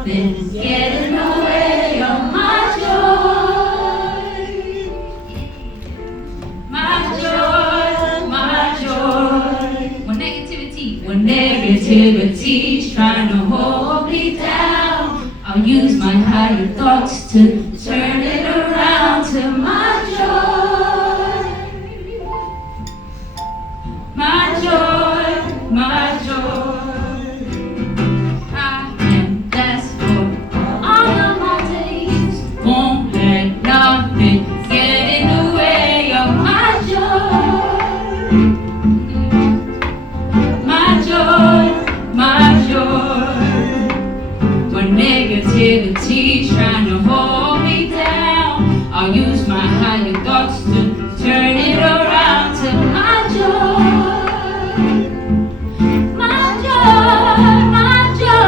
nothing get in the way of my joy. My joy, my joy. When negativity's trying to hold me down, I'll use my higher thoughts to turn it around to my joy. My joy, my joy. I can dance for all of my days. Won't let nothing get in the way of my joy. My joy, my joy. When negativity's trying to hold me down, I'll use my higher thoughts to turn it around to my joy. My joy, my joy,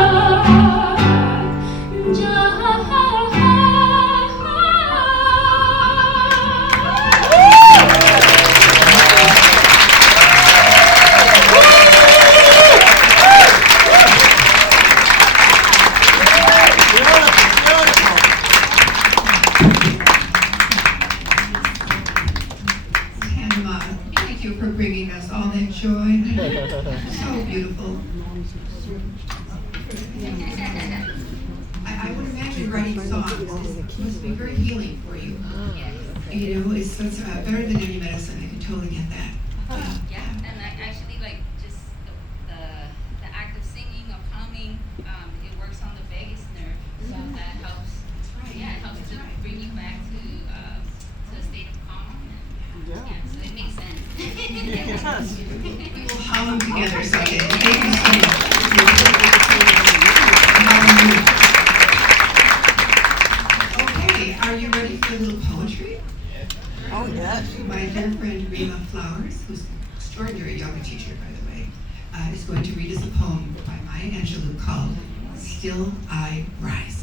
Tanama, thank you for bringing us all that joy. So beautiful. I would imagine writing songs must be very healing for you. You know, it's better than any medicine. I can totally get that. Yeah, and I actually like just the act of singing, of humming, it works on the vagus nerve, so that helps. Yeah, it helps to bring you back to a state of calm. Yeah, so it makes sense. We will hum together someday. Thank you so much. Okay, are you ready for a little poetry? Oh, yes. My dear friend Rema Flowers, who's an extraordinary yoga teacher, by the way, is going to read us a poem by Maya Angelou called Still I Rise.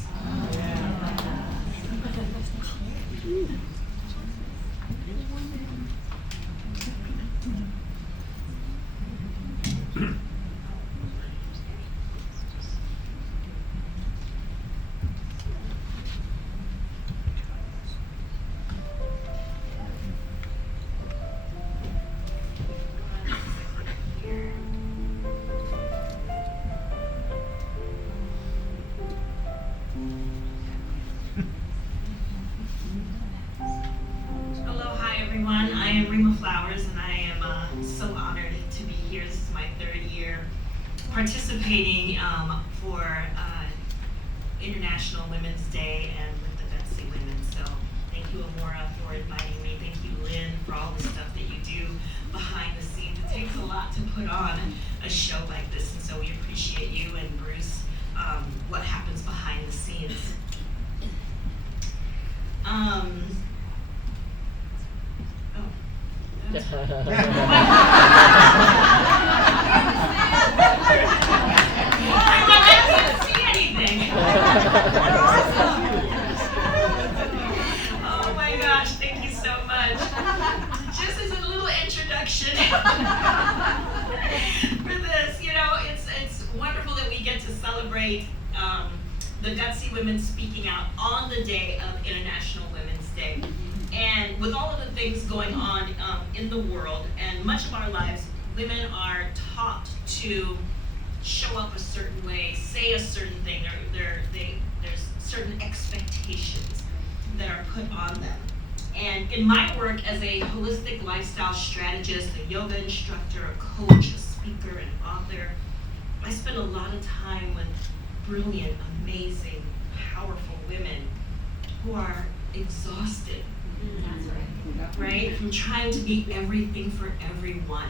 everyone. I am Rema Flowers, and I am so honored to be here. This is my third year participating for International Women's Day and with the Gutsy Women. So thank you, Amora, for inviting me. Thank you, Lynn, for all the stuff that you do behind the scenes. It takes a lot to put on a show like this, and so we appreciate you and Bruce, what happens behind the scenes. I didn't see anything. Oh my gosh, thank you so much. Just as a little introduction for this, you know, it's wonderful that we get to celebrate the Gutsy women speaking out on the day of International Women's Day. And with all of the things going on in the world and much of our lives, women are taught to show up a certain way, say a certain thing. There's certain expectations that are put on them. And in my work as a holistic lifestyle strategist, a yoga instructor, a coach, a speaker, an author, I spend a lot of time with brilliant, amazing, powerful women who are exhausted. That's right, from trying to be everything for everyone.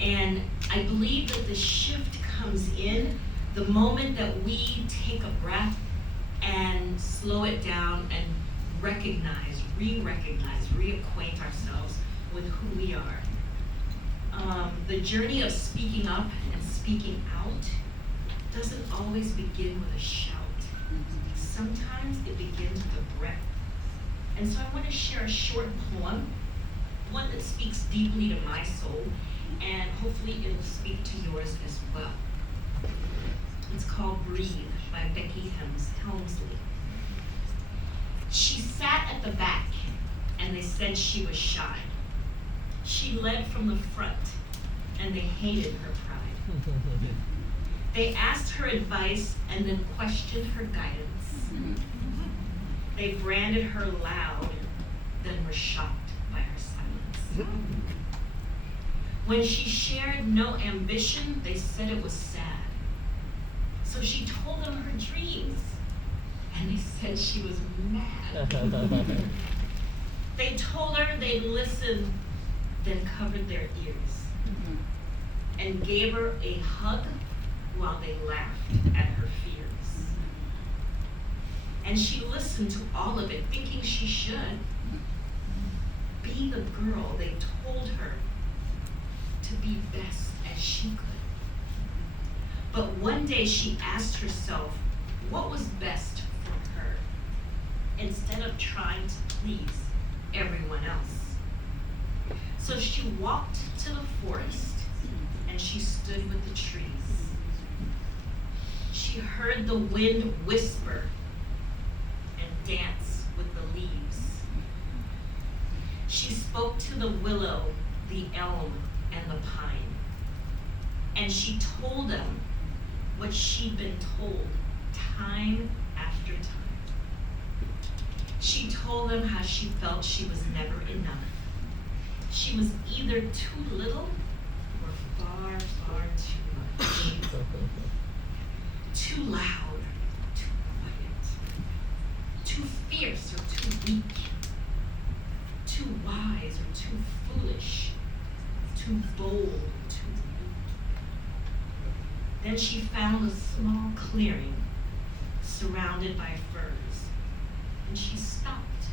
And I believe that the shift comes in the moment that we take a breath and slow it down and recognize, reacquaint ourselves with who we are. The journey of speaking up and speaking out doesn't always begin with a shout. Sometimes it begins with a breath. And so I want to share a short poem, one that speaks deeply to my soul, and hopefully it will speak to yours as well. It's called Breathe by Kihei. Helmsley. She sat at the back, and they said she was shy. She led from the front, and they hated her pride. They asked her advice and then questioned her guidance. They branded her loud, then were shocked by her silence. When she shared no ambition, they said it was sad. So she told them her dreams, and they said she was mad. They told her they'd listen, then covered their ears, and gave her a hug while they laughed at her fears. And she listened to all of it, thinking she should be the girl they told her to be best as she could. But one day she asked herself what was best for her, instead of trying to please everyone else. So she walked to the forest, and she stood with the trees. She heard the wind whisper and dance with the leaves. She spoke to the willow, the elm, and the pine. And she told them what she'd been told time after time. She told them how she felt she was never enough. She was either too little or far, far too much. Too loud, too quiet. Too fierce or too weak. Too wise or too foolish. Too bold or too weak. Then she found a small clearing surrounded by firs, and she stopped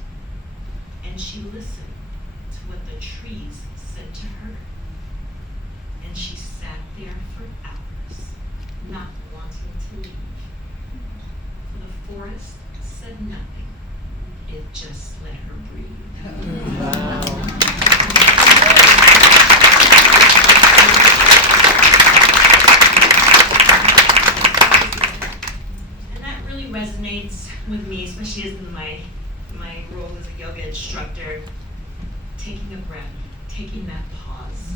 and she listened to what the trees said to her. And she sat there for hours, not wanting to leave. For the forest said nothing, it just let her breathe. Wow. Resonates with me, especially as in my role as a yoga instructor, taking a breath, taking that pause.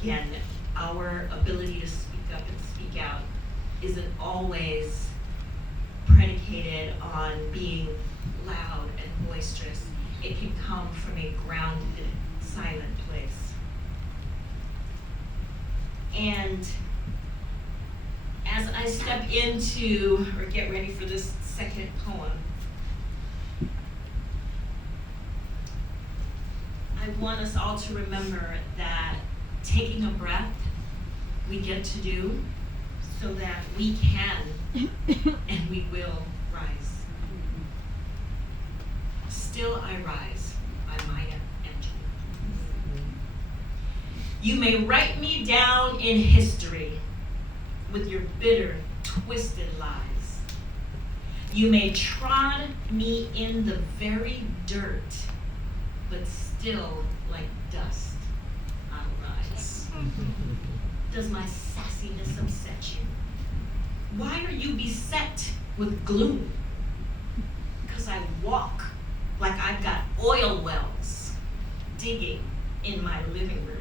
Again, our ability to speak up and speak out isn't always predicated on being loud and boisterous. It can come from a grounded, silent place. And as I step into, or get ready for this second poem, I want us all to remember that taking a breath we get to do so that we can and we will rise. Still I rise by Maya Angelou. You may write me down in history with your bitter, twisted lies. You may trod me in the very dirt, but still, like dust, I'll rise. Does my sassiness upset you? Why are you beset with gloom? Because I walk like I've got oil wells digging in my living room.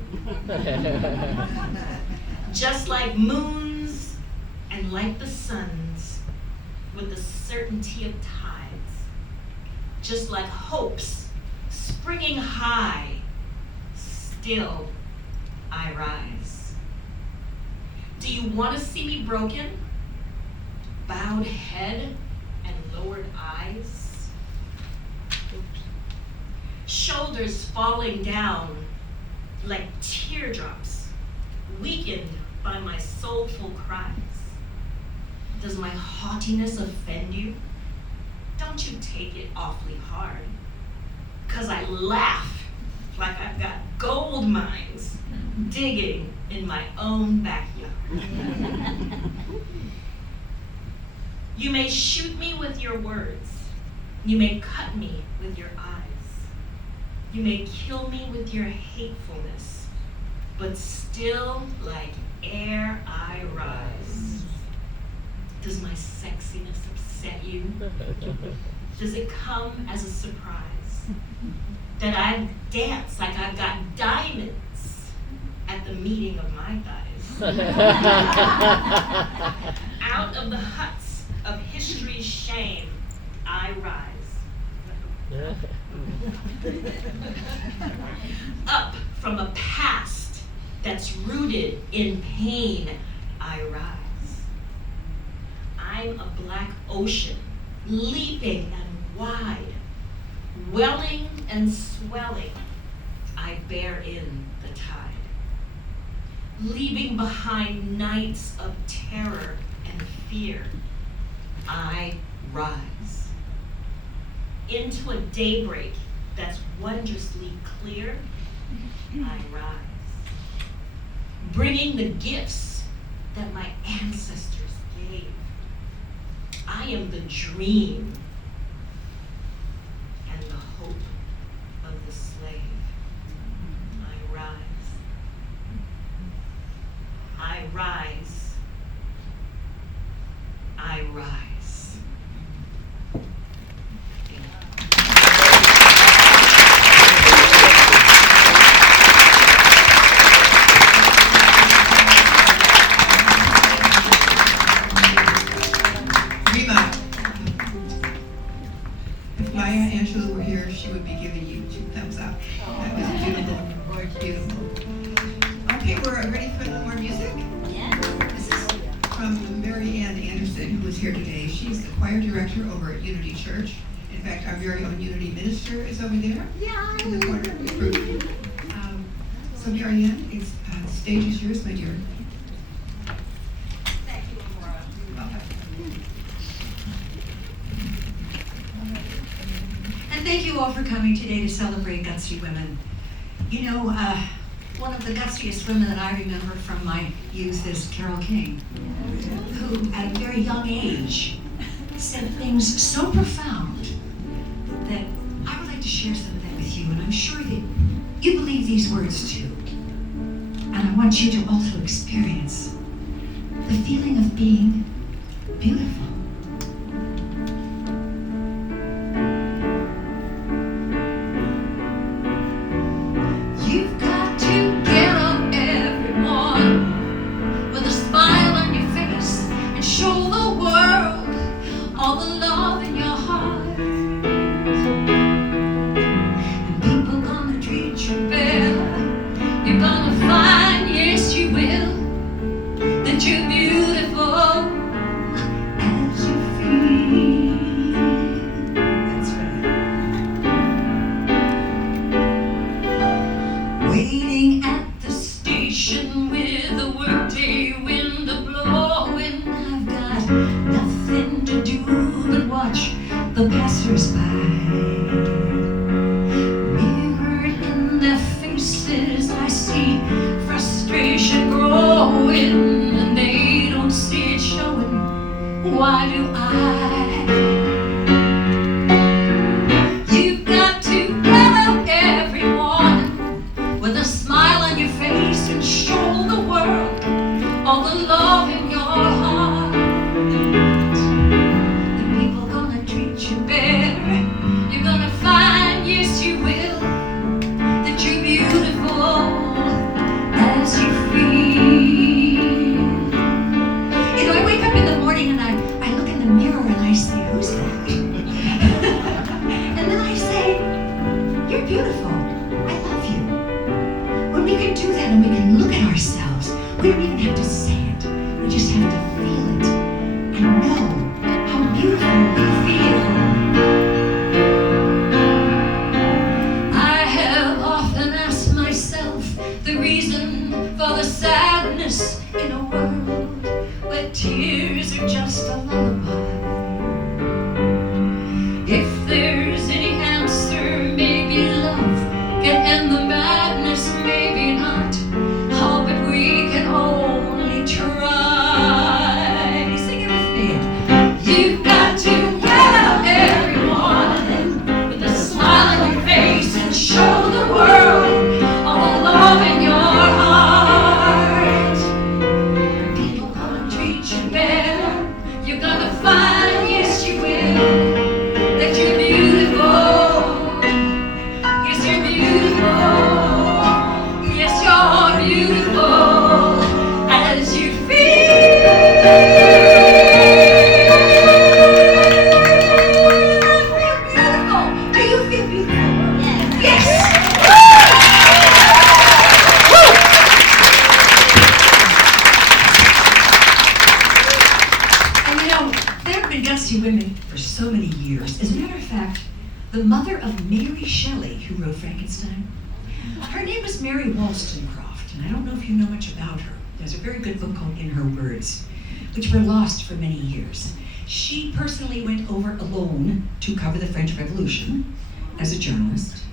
Just like moons and like the suns, with the certainty of tides. Just like hopes springing high, still I rise. Do you want to see me broken? Bowed head and lowered eyes? Shoulders falling down like teardrops, weakened by my soulful cries. Does my haughtiness offend you? Don't you take it awfully hard. 'Cause I laugh like I've got gold mines digging in my own backyard. You may shoot me with your words. You may cut me with your eyes. You may kill me with your hatefulness. But still, like air, I rise. Does my sexiness upset you? Does it come as a surprise that I dance like I've got diamonds at the meeting of my thighs? Out of the huts of history's shame, I rise. Up from a past that's rooted in pain, I rise. I'm a black ocean, leaping and wide, welling and swelling, I bear in the tide. Leaving behind nights of terror and fear, I rise. Into a daybreak that's wondrously clear, I rise. Bringing the gifts that my ancestors gave. I am the dream and the hope of the slave. I rise. I rise. I rise. Rema, if Maya Angelou were here, she would be giving you 2 thumbs up. That was beautiful, beautiful. Okay, we're ready for a little more music? This is from Mary Ann Anderson, who is here today. She's the choir director over at Unity Church. In fact, our very own Unity minister is over there in the corner. So Mary Ann, the stage is yours, my dear. Thank you, Amora. And thank you all for coming today to celebrate Gutsy Women. You know, one of the gutsiest women that I remember from my youth is Carole King, who at a very young age said things so profound that I would like to share some of that with you, and I'm sure that you believe these words too. And I want you to also experience the feeling of being beautiful. You've got to get up every morning with a smile on your face and show the world all the love in your heart. And people gonna treat you better. You're gonna find, yes you will, that you're beautiful as you feel. That's right. Waiting at the station with the workday wind blowing, I've got nothing to do but watch the passers-by. Mirrored in their faces, I see frustration growing, and they don't see it showing. Why do I? You've got to get up every morning with a smile on your face and show the world all the love in your heart. The people gonna treat you better. You're gonna find, yes you will, that you're beautiful as you feel. You know, I wake up in the morning and I look in the mirror and I say, who's that? And then I say, you're beautiful. I love you. When we can do that and we can look at ourselves, we don't even have to say it. We just have to feel it and know how beautiful we feel. I have often asked myself the reason for the sadness in a world where tears are just a lullaby. If there's any answer, maybe love can end the madness, maybe not. Oh, but we can only try. Sing it with me. You've got to get up every morning with a smile on your face and show the world all the love in your heart. People gonna treat you better. You're been Gutsy Women for so many years. As a matter of fact, the mother of Mary Shelley, who wrote Frankenstein, her name was Mary Wollstonecraft, and I don't know if you know much about her. There's a very good book called In Her Words, which were lost for many years. She personally went over alone to cover the French Revolution as a journalist.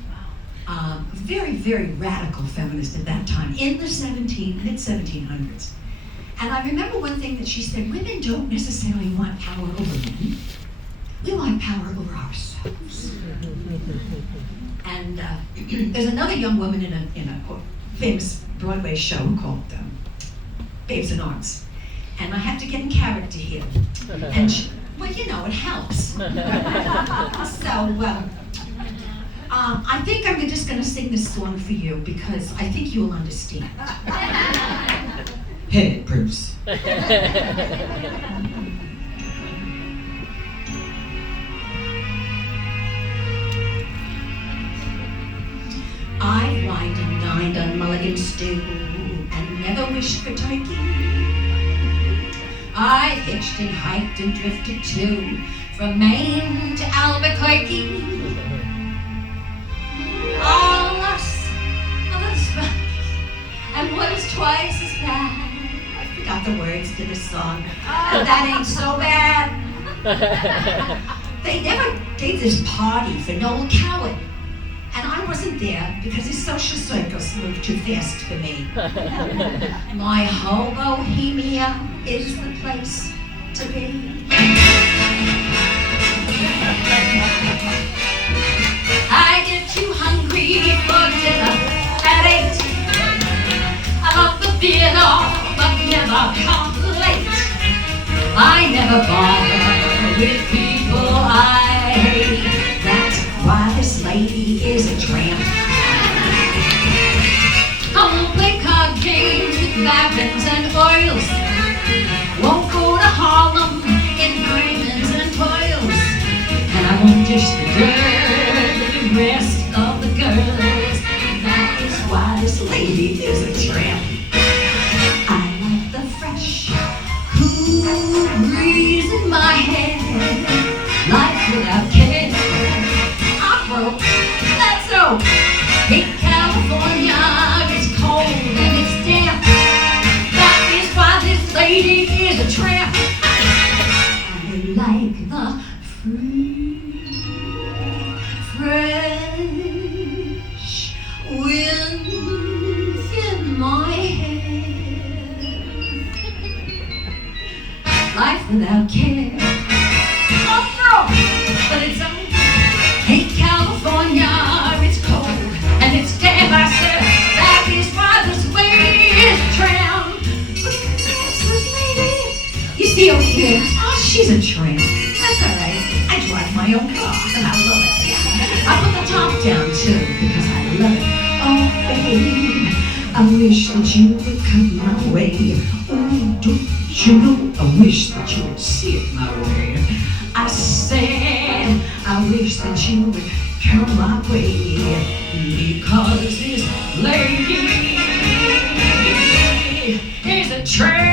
Very, very radical feminist at that time, in the mid-1700s. And I remember one thing that she said, women don't necessarily want power over men. We want power over ourselves. And there's another young woman in a famous Broadway show called Babes in Arms. And I have to get in character here. And she, well, you know, it helps. So, I think I'm just going to sing this song for you because I think you'll understand. Hit it, Bruce. I've wined and dined on mulligan stew and never wished for turkey. I've hitched and hiked and drifted too, from Maine to Albuquerque. All us, and what is twice as bad? I forgot the words to this song. But that ain't so bad. They never gave this party for Noel Coward. And I wasn't there because his social circles moved too fast for me. My Hobohemia is the place to be. I get too hungry for dinner at 8. I love the theater, but never come late. I never bother with people I hate. That's why this lady is a tramp. I won't play card games with lavins and oils. Won't go to Harlem in diamonds and toils. And I won't dish the dirt with the rest of the girls. That is why this lady is a tramp. I like the fresh, cool breeze in my hair. Life without care. That's so. In California, it's cold and it's damp. That is why this lady is a tramp. I like the fresh wind in my hair. Life without care. Oh, no, but it's okay. Hey, California, it's cold and it's damp. I said that is why this lady is a tramp. That's this lady. You see over here? Oh, she's a tramp. That's all right. I drive my own car and I love it. I put the top down too because I love it. Oh, babe, I wish that you would come my way. Oh, don't you know? I wish that you would see it my way. I said, I wish that you would come my way, because this lady is a tramp.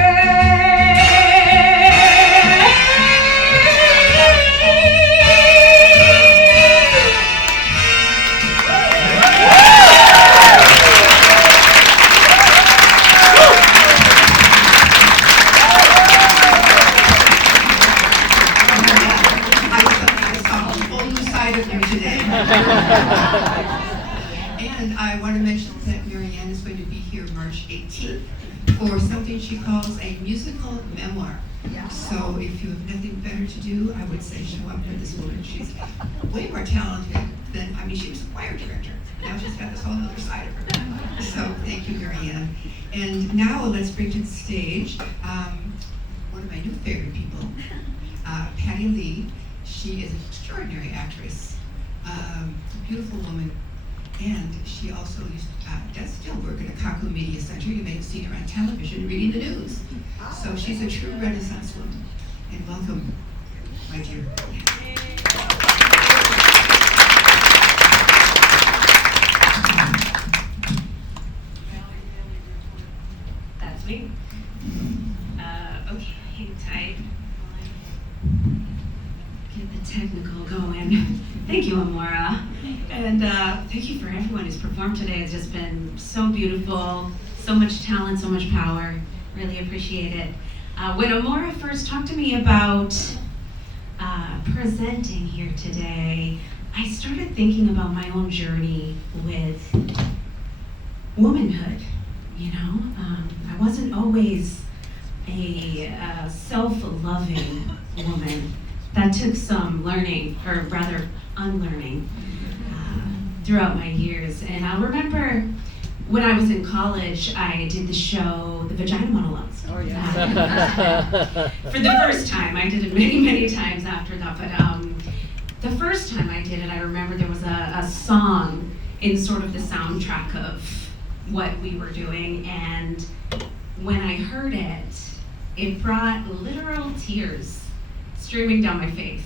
And I want to mention that Marianne is going to be here March 18th for something she calls a musical memoir. So if you have nothing better to do, I would say show up for this woman. She's way more talented than, I mean, she was a choir director. Now she's got this whole other side of her. So thank you, Marianne. And now let's bring to the stage one of my new favorite people, Patty Lee. She is an extraordinary actress, a beautiful woman, and she also does still work at a Kaku Media Center. You may have seen her on television reading the news. So she's a true Renaissance woman. And welcome, my dear. That's me. Okay, hang tight. technical going. Thank you, Amora. And thank you for everyone who's performed today. It's just been so beautiful, so much talent, so much power. Really appreciate it. When Amora first talked to me about presenting here today, I started thinking about my own journey with womanhood. You know, I wasn't always a self-loving woman. That took some learning, or rather unlearning, throughout my years. And I remember when I was in college, I did the show, The Vagina Monologues. Oh, yeah. For the first time. I did it many, many times after that. But the first time I did it, I remember there was a song in sort of the soundtrack of what we were doing. And when I heard it, it brought literal tears streaming down my face.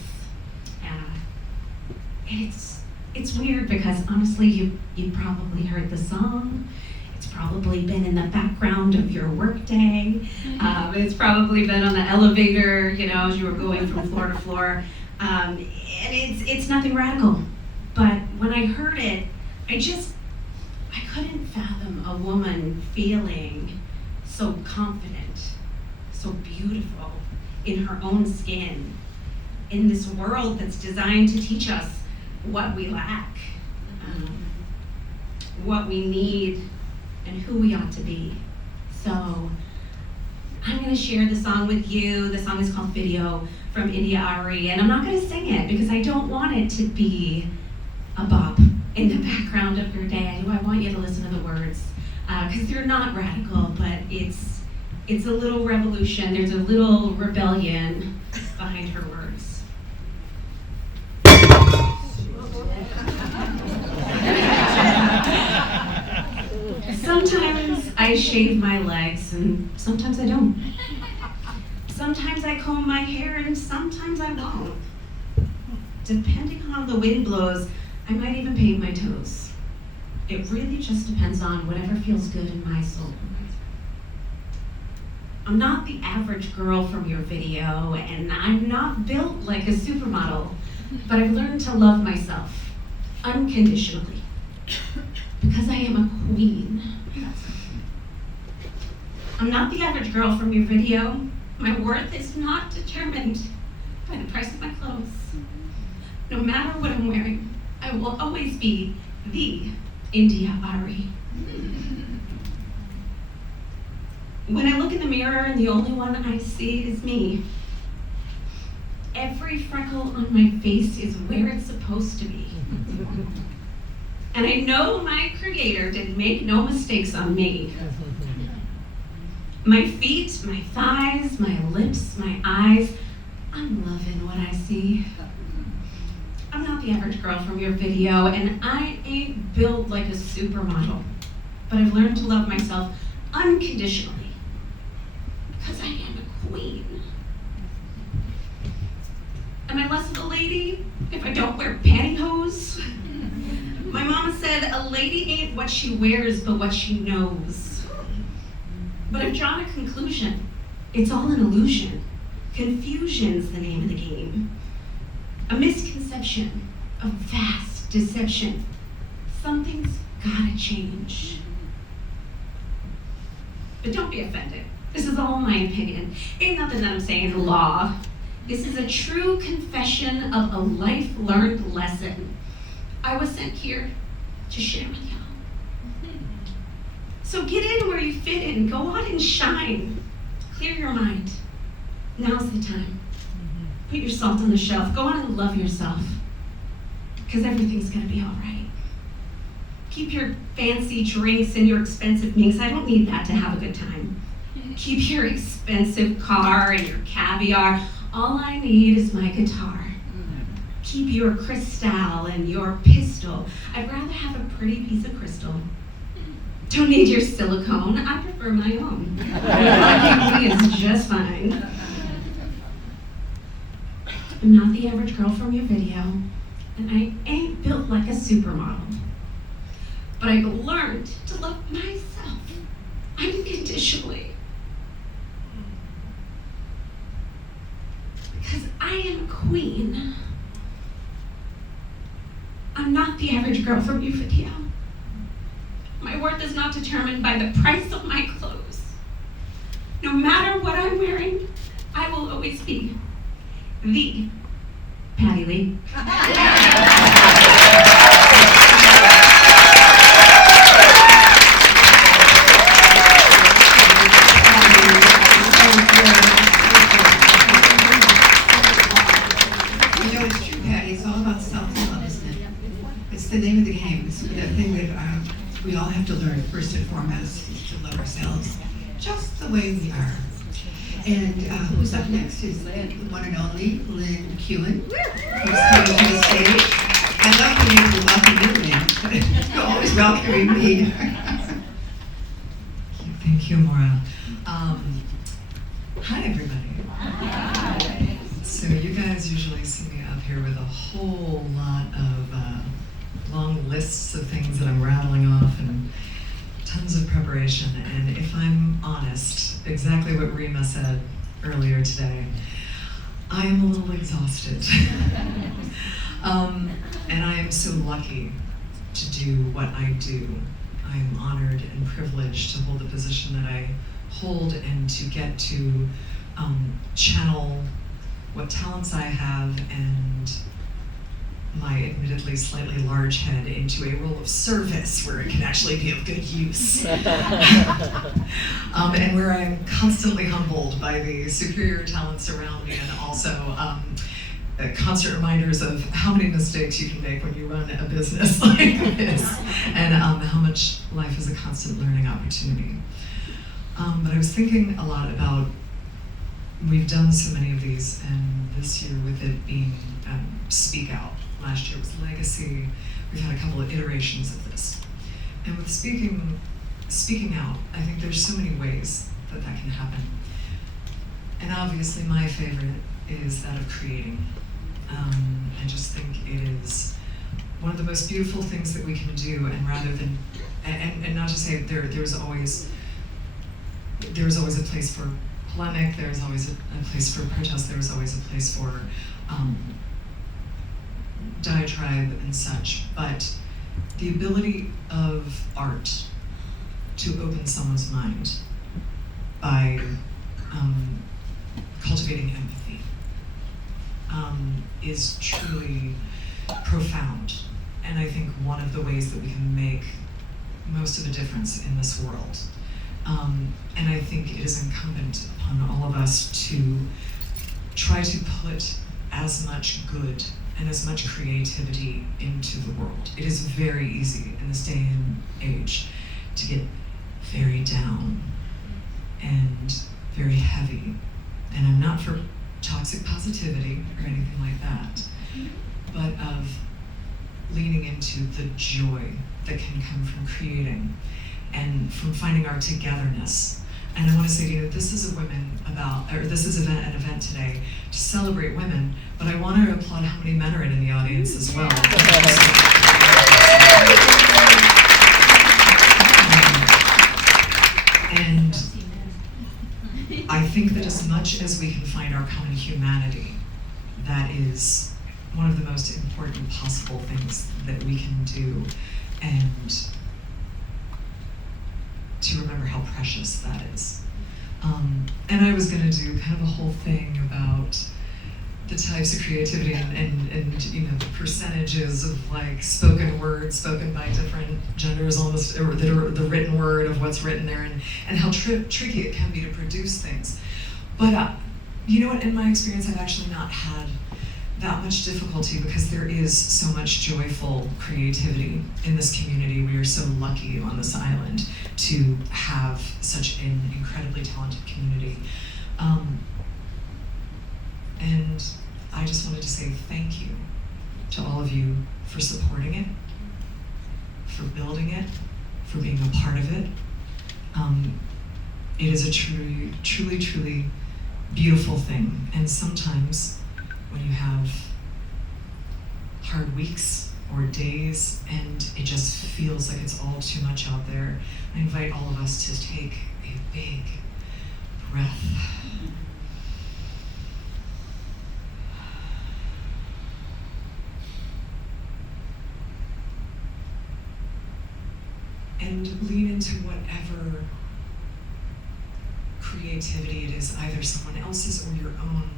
It's weird because honestly, you probably heard the song. It's probably been in the background of your workday. It's probably been on the elevator, you know, as you were going from floor to floor. And it's nothing radical. But when I heard it, I couldn't fathom a woman feeling so confident, so beautiful in her own skin, in this world that's designed to teach us what we lack, what we need, and who we ought to be. So I'm gonna share the song with you. The song is called Video from India Ari, and I'm not gonna sing it because I don't want it to be a bop in the background of your day. I want you to listen to the words, because they're not radical, but it's a little revolution. There's a little rebellion behind her words. Sometimes I shave my legs and sometimes I don't. Sometimes I comb my hair and sometimes I won't. Depending on how the wind blows, I might even paint my toes. It really just depends on whatever feels good in my soul. I'm not the average girl from your video, and I'm not built like a supermodel, but I've learned to love myself unconditionally because I am a queen. I'm not the average girl from your video. My worth is not determined by the price of my clothes. No matter what I'm wearing, I will always be the India Ari. When I look in the mirror and the only one I see is me, every freckle on my face is where it's supposed to be. And I know my creator did make no mistakes on me. My feet, my thighs, my lips, my eyes, I'm loving what I see. I'm not the average girl from your video, and I ain't built like a supermodel, but I've learned to love myself unconditionally because I am a queen. Am I less of a lady if I don't wear pantyhose? My mama said a lady ain't what she wears, but what she knows. But I've drawn a conclusion. It's all an illusion. Confusion's the name of the game. A misconception, a vast deception. Something's gotta change. But don't be offended. This is all my opinion. Ain't nothing that I'm saying is law. This is a true confession of a life-learned lesson. I was sent here to share with y'all. So get in where you fit in. Go out and shine. Clear your mind. Now's the time. Put your salt on the shelf. Go on and love yourself. Because everything's going to be all right. Keep your fancy drinks and your expensive minks. I don't need that to have a good time. Keep your expensive car and your caviar. All I need is my guitar. Keep your crystal and your pistol. I'd rather have a pretty piece of crystal. Don't need your silicone. I prefer my own. It's just fine. I'm not the average girl from your video, and I ain't built like a supermodel. But I've learned to love myself unconditionally. Because I am a queen. the average girl from Ufatia. My worth is not determined by the price of my clothes. No matter what I'm wearing, I will always be the Patty Lee. You know, it's true, Patty. It's all about self-love, isn't it? It's the name of the game. It's the thing that we all have to learn first and foremost is to love ourselves just the way we are. And who's up next is the one and only McEwan, who's coming to the stage. I love being able to welcome you, Lynn, but you're always welcoming me. Thank you, Amora. Hi, everybody. Hi. So you guys usually see me up here with a whole lot of long lists of things that I'm rattling off and tons of preparation. And if I'm honest, exactly what Rema said earlier today, I am a little exhausted. And I am so lucky to do what I do. I'm honored and privileged to hold the position that I hold and to get to channel what talents I have and my admittedly slightly large head into a role of service where it can actually be of good use. And where I'm constantly humbled by the superior talents around me and also constant reminders of how many mistakes you can make when you run a business like this and how much life is a constant learning opportunity. But I was thinking a lot about, we've done so many of these, and this year with it being Speak Out. Last year was Legacy. We've had a couple of iterations of this. And with speaking out, I think there's so many ways that that can happen. And obviously my favorite is that of creating. I just think it is one of the most beautiful things that we can do, and rather than, and not to say there's always a place for polemic, there's always a place for protest, there's always a place for diatribe and such, but the ability of art to open someone's mind by cultivating empathy is truly profound, and I think one of the ways that we can make most of a difference in this world. And I think it is incumbent upon all of us to try to put as much good and as much creativity into the world. It is very easy in this day and age to get very down and very heavy. And I'm not for toxic positivity or anything like that, but of leaning into the joy that can come from creating and from finding our togetherness. And I want to say to you, this is an event today to celebrate women, but I want to applaud how many men are in the audience as well. And I think that as much as we can find our common humanity, that is one of the most important possible things that we can do, and to remember how precious that is. And I was going to do kind of a whole thing about the types of creativity and you know, the percentages of like spoken words spoken by different genders, almost, or the written word of what's written there, and how tricky it can be to produce things. But you know what, in my experience, I've actually not had that much difficulty because there is so much joyful creativity in this community. We are so lucky on this island to have such an incredibly talented community. And I just wanted to say thank you to all of you for supporting it, for building it, for being a part of it. It is a truly, truly, truly beautiful thing. And sometimes when you have hard weeks or days and it just feels like it's all too much out there, I invite all of us to take a big breath. and lean into whatever creativity it is, either someone else's or your own,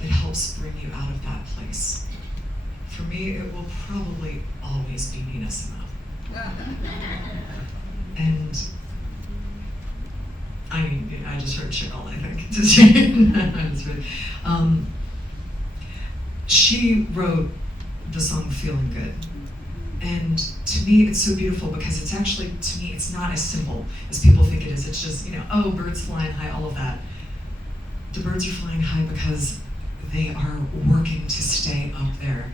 that helps bring you out of that place. For me, it will probably always be Nina Simone. And I mean, I just heard Sheryl, I think. She wrote the song Feeling Good. And to me, it's so beautiful because it's actually, to me, it's not as simple as people think it is. It's just, oh, birds flying high, all of that. The birds are flying high because they are working to stay up there.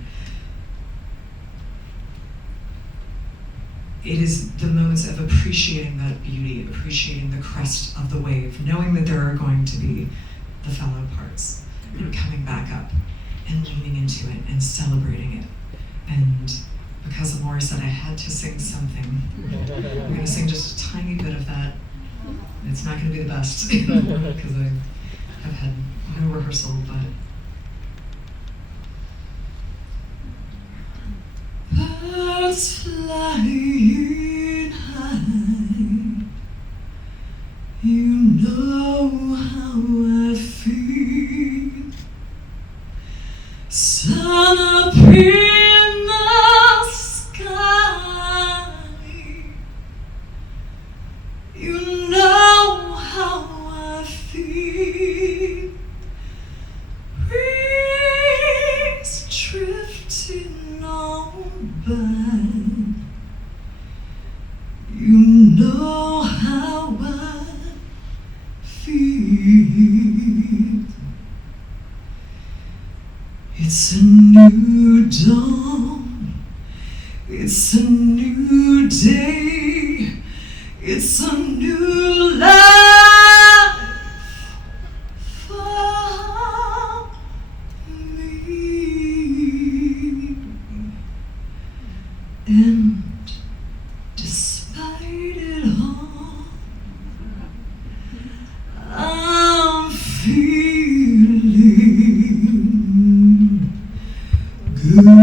It is the moments of appreciating that beauty, appreciating the crest of the wave, knowing that there are going to be the fallow parts, and coming back up and leaning into it and celebrating it. And because Amora said I had to sing something, I'm going to sing just a tiny bit of that. It's not going to be the best because I have had no rehearsal, but birds flying high, you know how I feel. Sun up in the sky, you know how I feel. Breeze drifting on by, you know how I feel. It's a new dawn, it's a new day, it's a new life for me. And despite it all, I'm feeling good.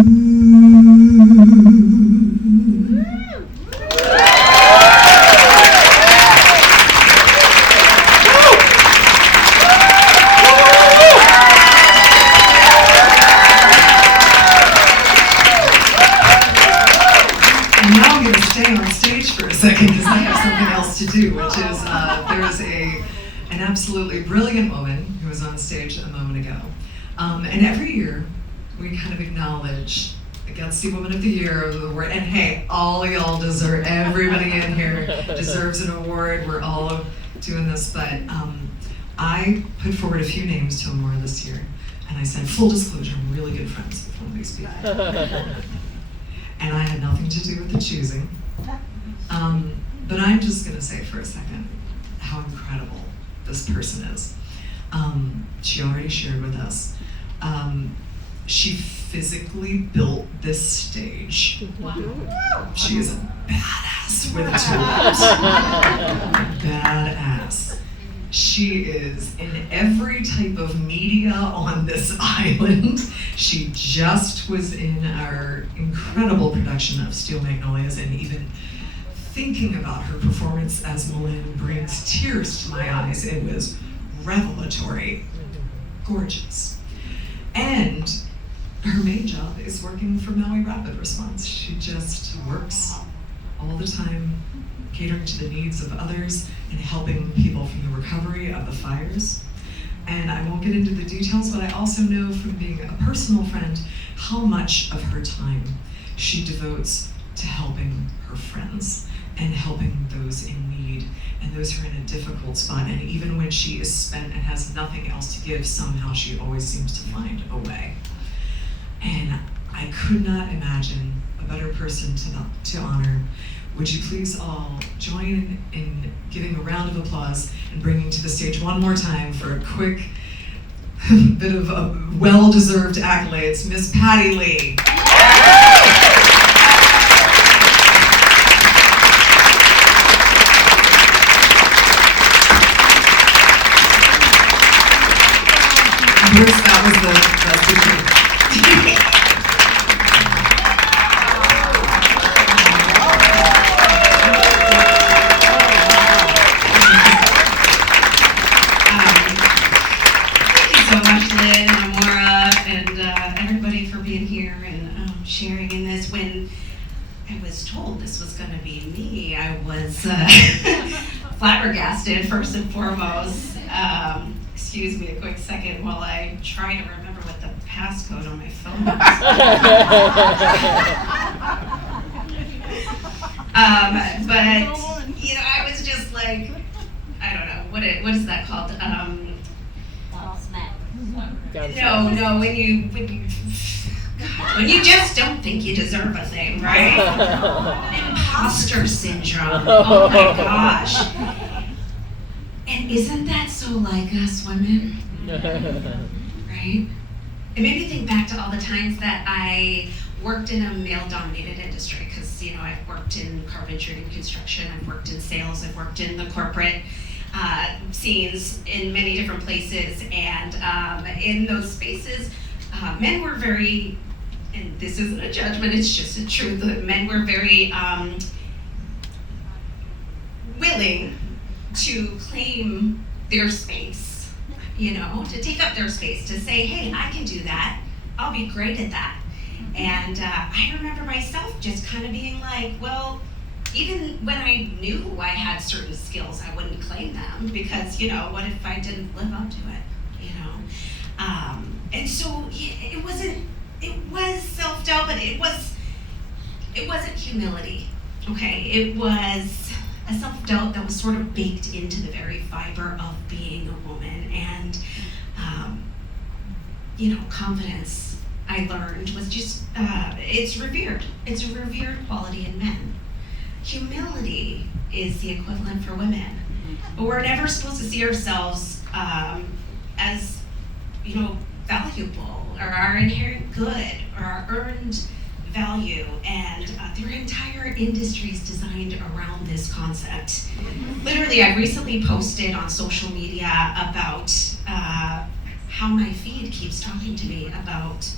And now I'm going to stay on stage for a second because I have something else to do, which is there's an absolutely brilliant woman who was on stage a moment ago. And every year we kind of acknowledge the Gutsy Woman of the Year of the award. And hey, all of y'all deserve, everybody in here deserves an award. We're all doing this, but I put forward a few names to Amora this year. And I said, full disclosure, I'm really good friends with one of these people. And I had nothing to do with the choosing. But I'm just gonna say for a second how incredible this person is. She already shared with us. She physically built this stage. Wow. She is a badass with tools. Badass. She is in every type of media on this island. She just was in our incredible production of Steel Magnolias, and even thinking about her performance as Moliné brings tears to my eyes. It was revelatory, gorgeous. And her main job is working for Maui Rapid Response. She just works all the time, catering to the needs of others and helping people from the recovery of the fires. And I won't get into the details, but I also know from being a personal friend how much of her time she devotes to helping her friends and helping those in need and those who are in a difficult spot. And even when she is spent and has nothing else to give, somehow she always seems to find a way. And I could not imagine a better person to honor. Would you please all join in giving a round of applause and bringing to the stage one more time for a quick bit of well-deserved accolades, Miss Patty Lee. Bruce, that was the trick. here and sharing in this. When I was told this was going to be me, I was flabbergasted, first and foremost. Excuse me a quick second while I try to remember what the passcode on my phone was. But, you know, I was just like, I don't know, what is that called? No, when you just don't think you deserve a thing, right? Imposter syndrome. Oh my gosh. And isn't that so like us women? Right? It made me think back to all the times that I worked in a male-dominated industry, because, you know, I've worked in carpentry and construction, I've worked in sales, I've worked in the corporate scenes in many different places, and in those spaces, men were very, and this isn't a judgment, it's just a truth, men were very willing to claim their space, you know, to take up their space, to say, hey, I can do that, I'll be great at that. And I remember myself just kind of being like, well, even when I knew I had certain skills, I wouldn't claim them, because, you know, what if I didn't live up to it, you know? And so it was self-doubt, but it wasn't humility, okay? It was a self-doubt that was sort of baked into the very fiber of being a woman. And, you know, confidence, I learned, was just, it's revered. It's a revered quality in men. Humility is the equivalent for women. But we're never supposed to see ourselves as, you know, valuable, or our inherent good, or our earned value. And there are entire industries designed around this concept. Literally, I recently posted on social media about how my feed keeps talking to me about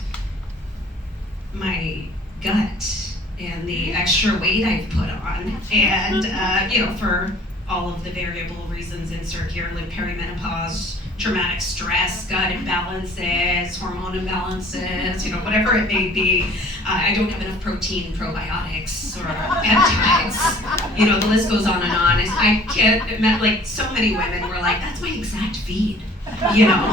my gut and the extra weight I've put on, and you know, for all of the variable reasons, insert here, like perimenopause, traumatic stress, gut imbalances, hormone imbalances, you know, whatever it may be. I don't have enough protein, probiotics, or peptides. You know, the list goes on and on. I can't, like, so many women were like, that's my exact feed, you know?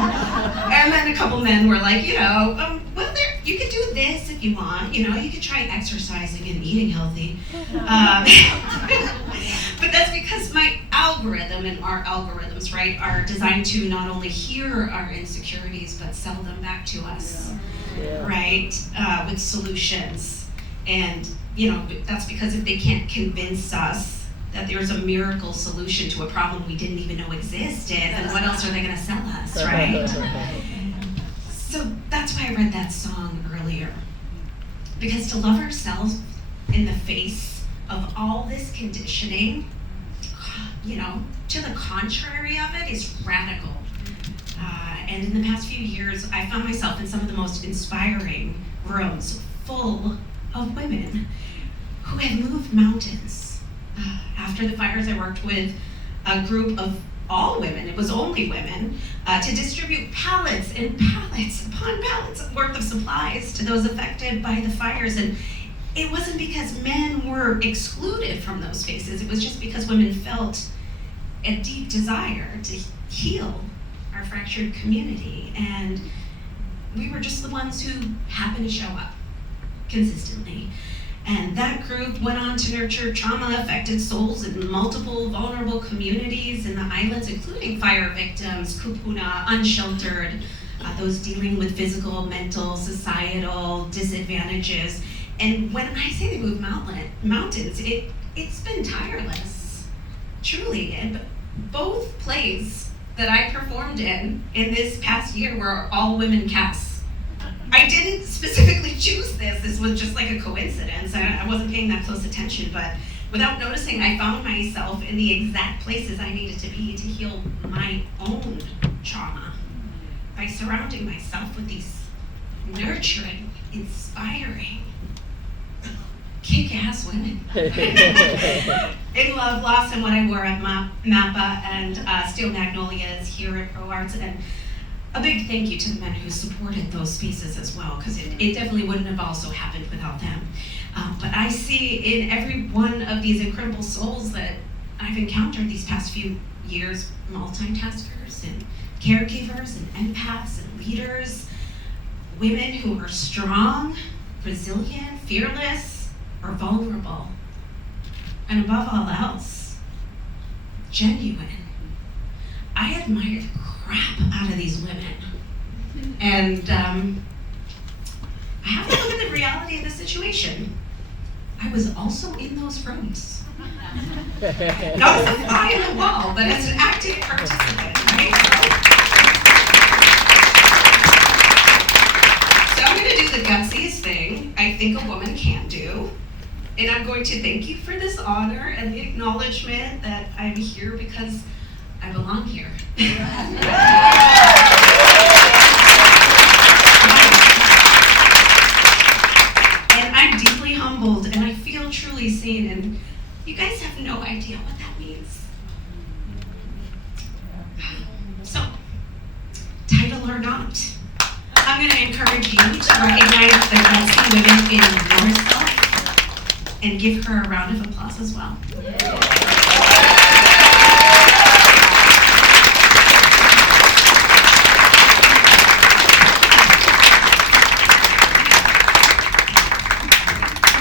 And then a couple men were like, you know, well, you could do this if you want, you know, you could try exercising and eating healthy. But that's because my algorithm and our algorithms, right, are designed to not only hear our insecurities, but sell them back to us, right, with solutions. And, you know, that's because if they can't convince us that there's a miracle solution to a problem we didn't even know existed, then what else are they gonna sell us, right? So that's why I read that song earlier. Because to love ourselves in the face of all this conditioning, you know, to the contrary of it is radical. And in the past few years, I found myself in some of the most inspiring rooms full of women who had moved mountains. After the fires, I worked with a group of all women, it was only women, to distribute pallets and pallets upon pallets worth of supplies to those affected by the fires. And it wasn't because men were excluded from those spaces, it was just because women felt a deep desire to heal our fractured community. And we were just the ones who happened to show up consistently. And that group went on to nurture trauma-affected souls in multiple vulnerable communities in the islands, including fire victims, kupuna, unsheltered, those dealing with physical, mental, societal disadvantages. And when I say they move mountains, it's been tireless, truly. And both plays that I performed in this past year were all women casts. I didn't specifically choose this. This was just like a coincidence. I wasn't paying that close attention, but without noticing, I found myself in the exact places I needed to be to heal my own trauma by surrounding myself with these nurturing, inspiring, kick-ass women. In love, lost, and what I wore at MAPA and Steel Magnolias here at ProArts. And a big thank you to the men who supported those spaces as well, because it definitely wouldn't have also happened without them. But I see in every one of these incredible souls that I've encountered these past few years, multitaskers and caregivers and empaths and leaders, women who are strong, resilient, fearless, or vulnerable. And above all else, genuine. I admire the crap out of these women. And I have to look at the reality of the situation. I was also in those rooms. Not as a fly in the wall, but as an active participant, right? So I'm going to do the gutsiest thing I think a woman can do. And I'm going to thank you for this honor and the acknowledgement that I'm here because I belong here. And I'm deeply humbled and I feel truly seen, and you guys have no idea what that means. So, title or not, I'm going to encourage you to recognize the gutsy women in yourself and give her a round of applause as well.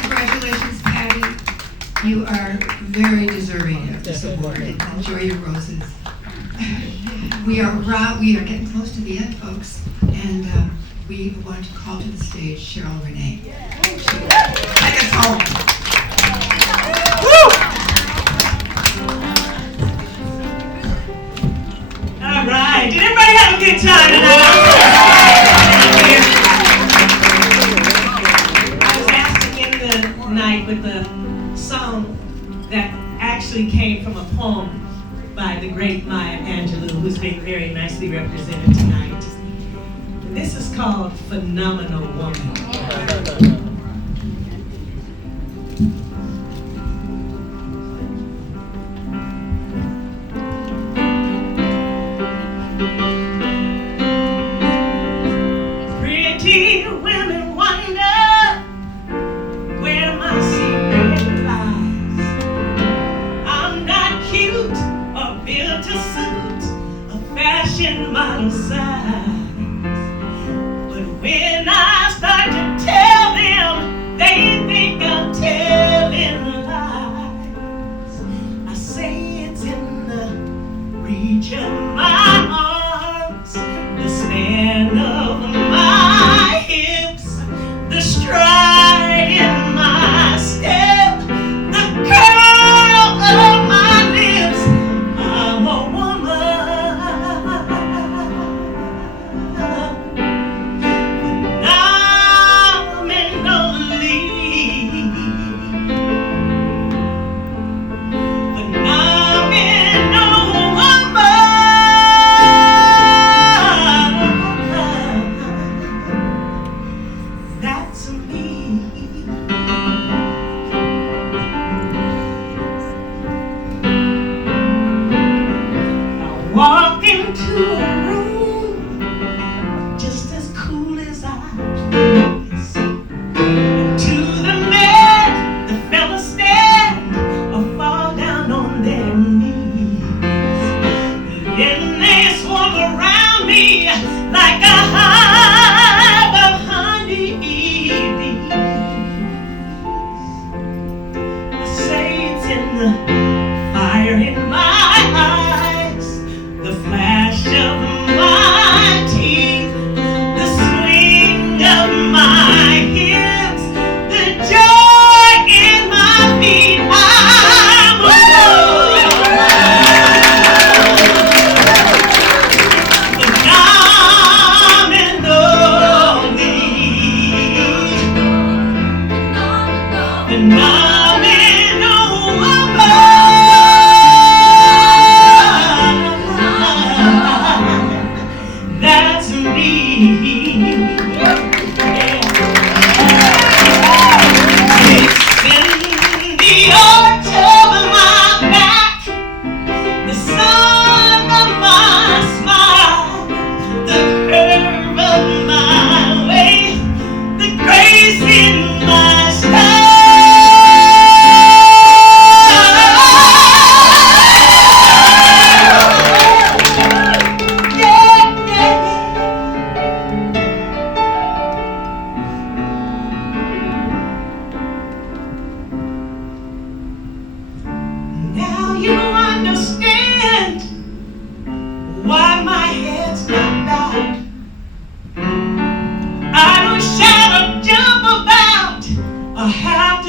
Congratulations, Patty. You are very deserving of this award. Enjoy your roses. We are getting close to the end, folks, and we want to call to the stage Sheryl Renee. Take us home. All right. Did everybody have a good time tonight? I was asked to end the night with a song that actually came from a poem by the great Maya Angelou, who's been very nicely represented tonight. And this is called Phenomenal Woman. Pretty women wonder where my secret lies. I'm not cute or built to suit a fashion model size. But when I start to tell them, they think I'm telling lies. I say it's in the reach of my arms, the span of my hips, the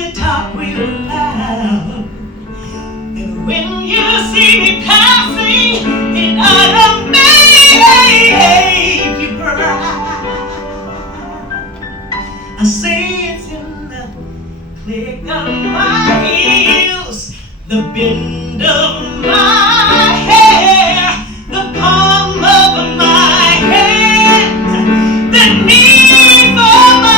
you talk real loud. And when you see me passing, it ought to make you proud. I say it's in the click of my heels, the bend of my hair, the palm of my hand, the need for my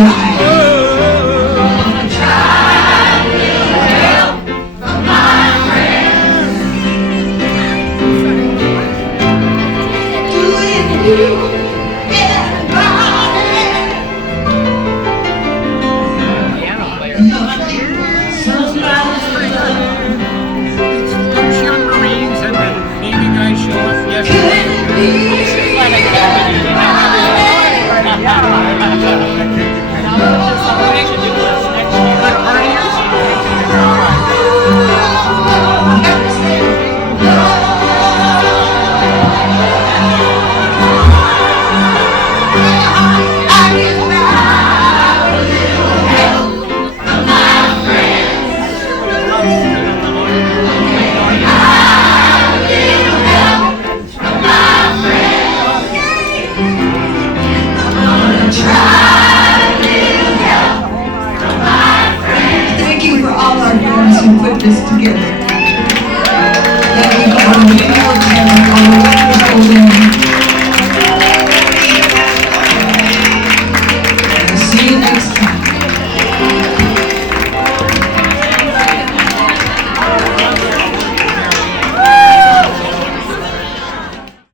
Try.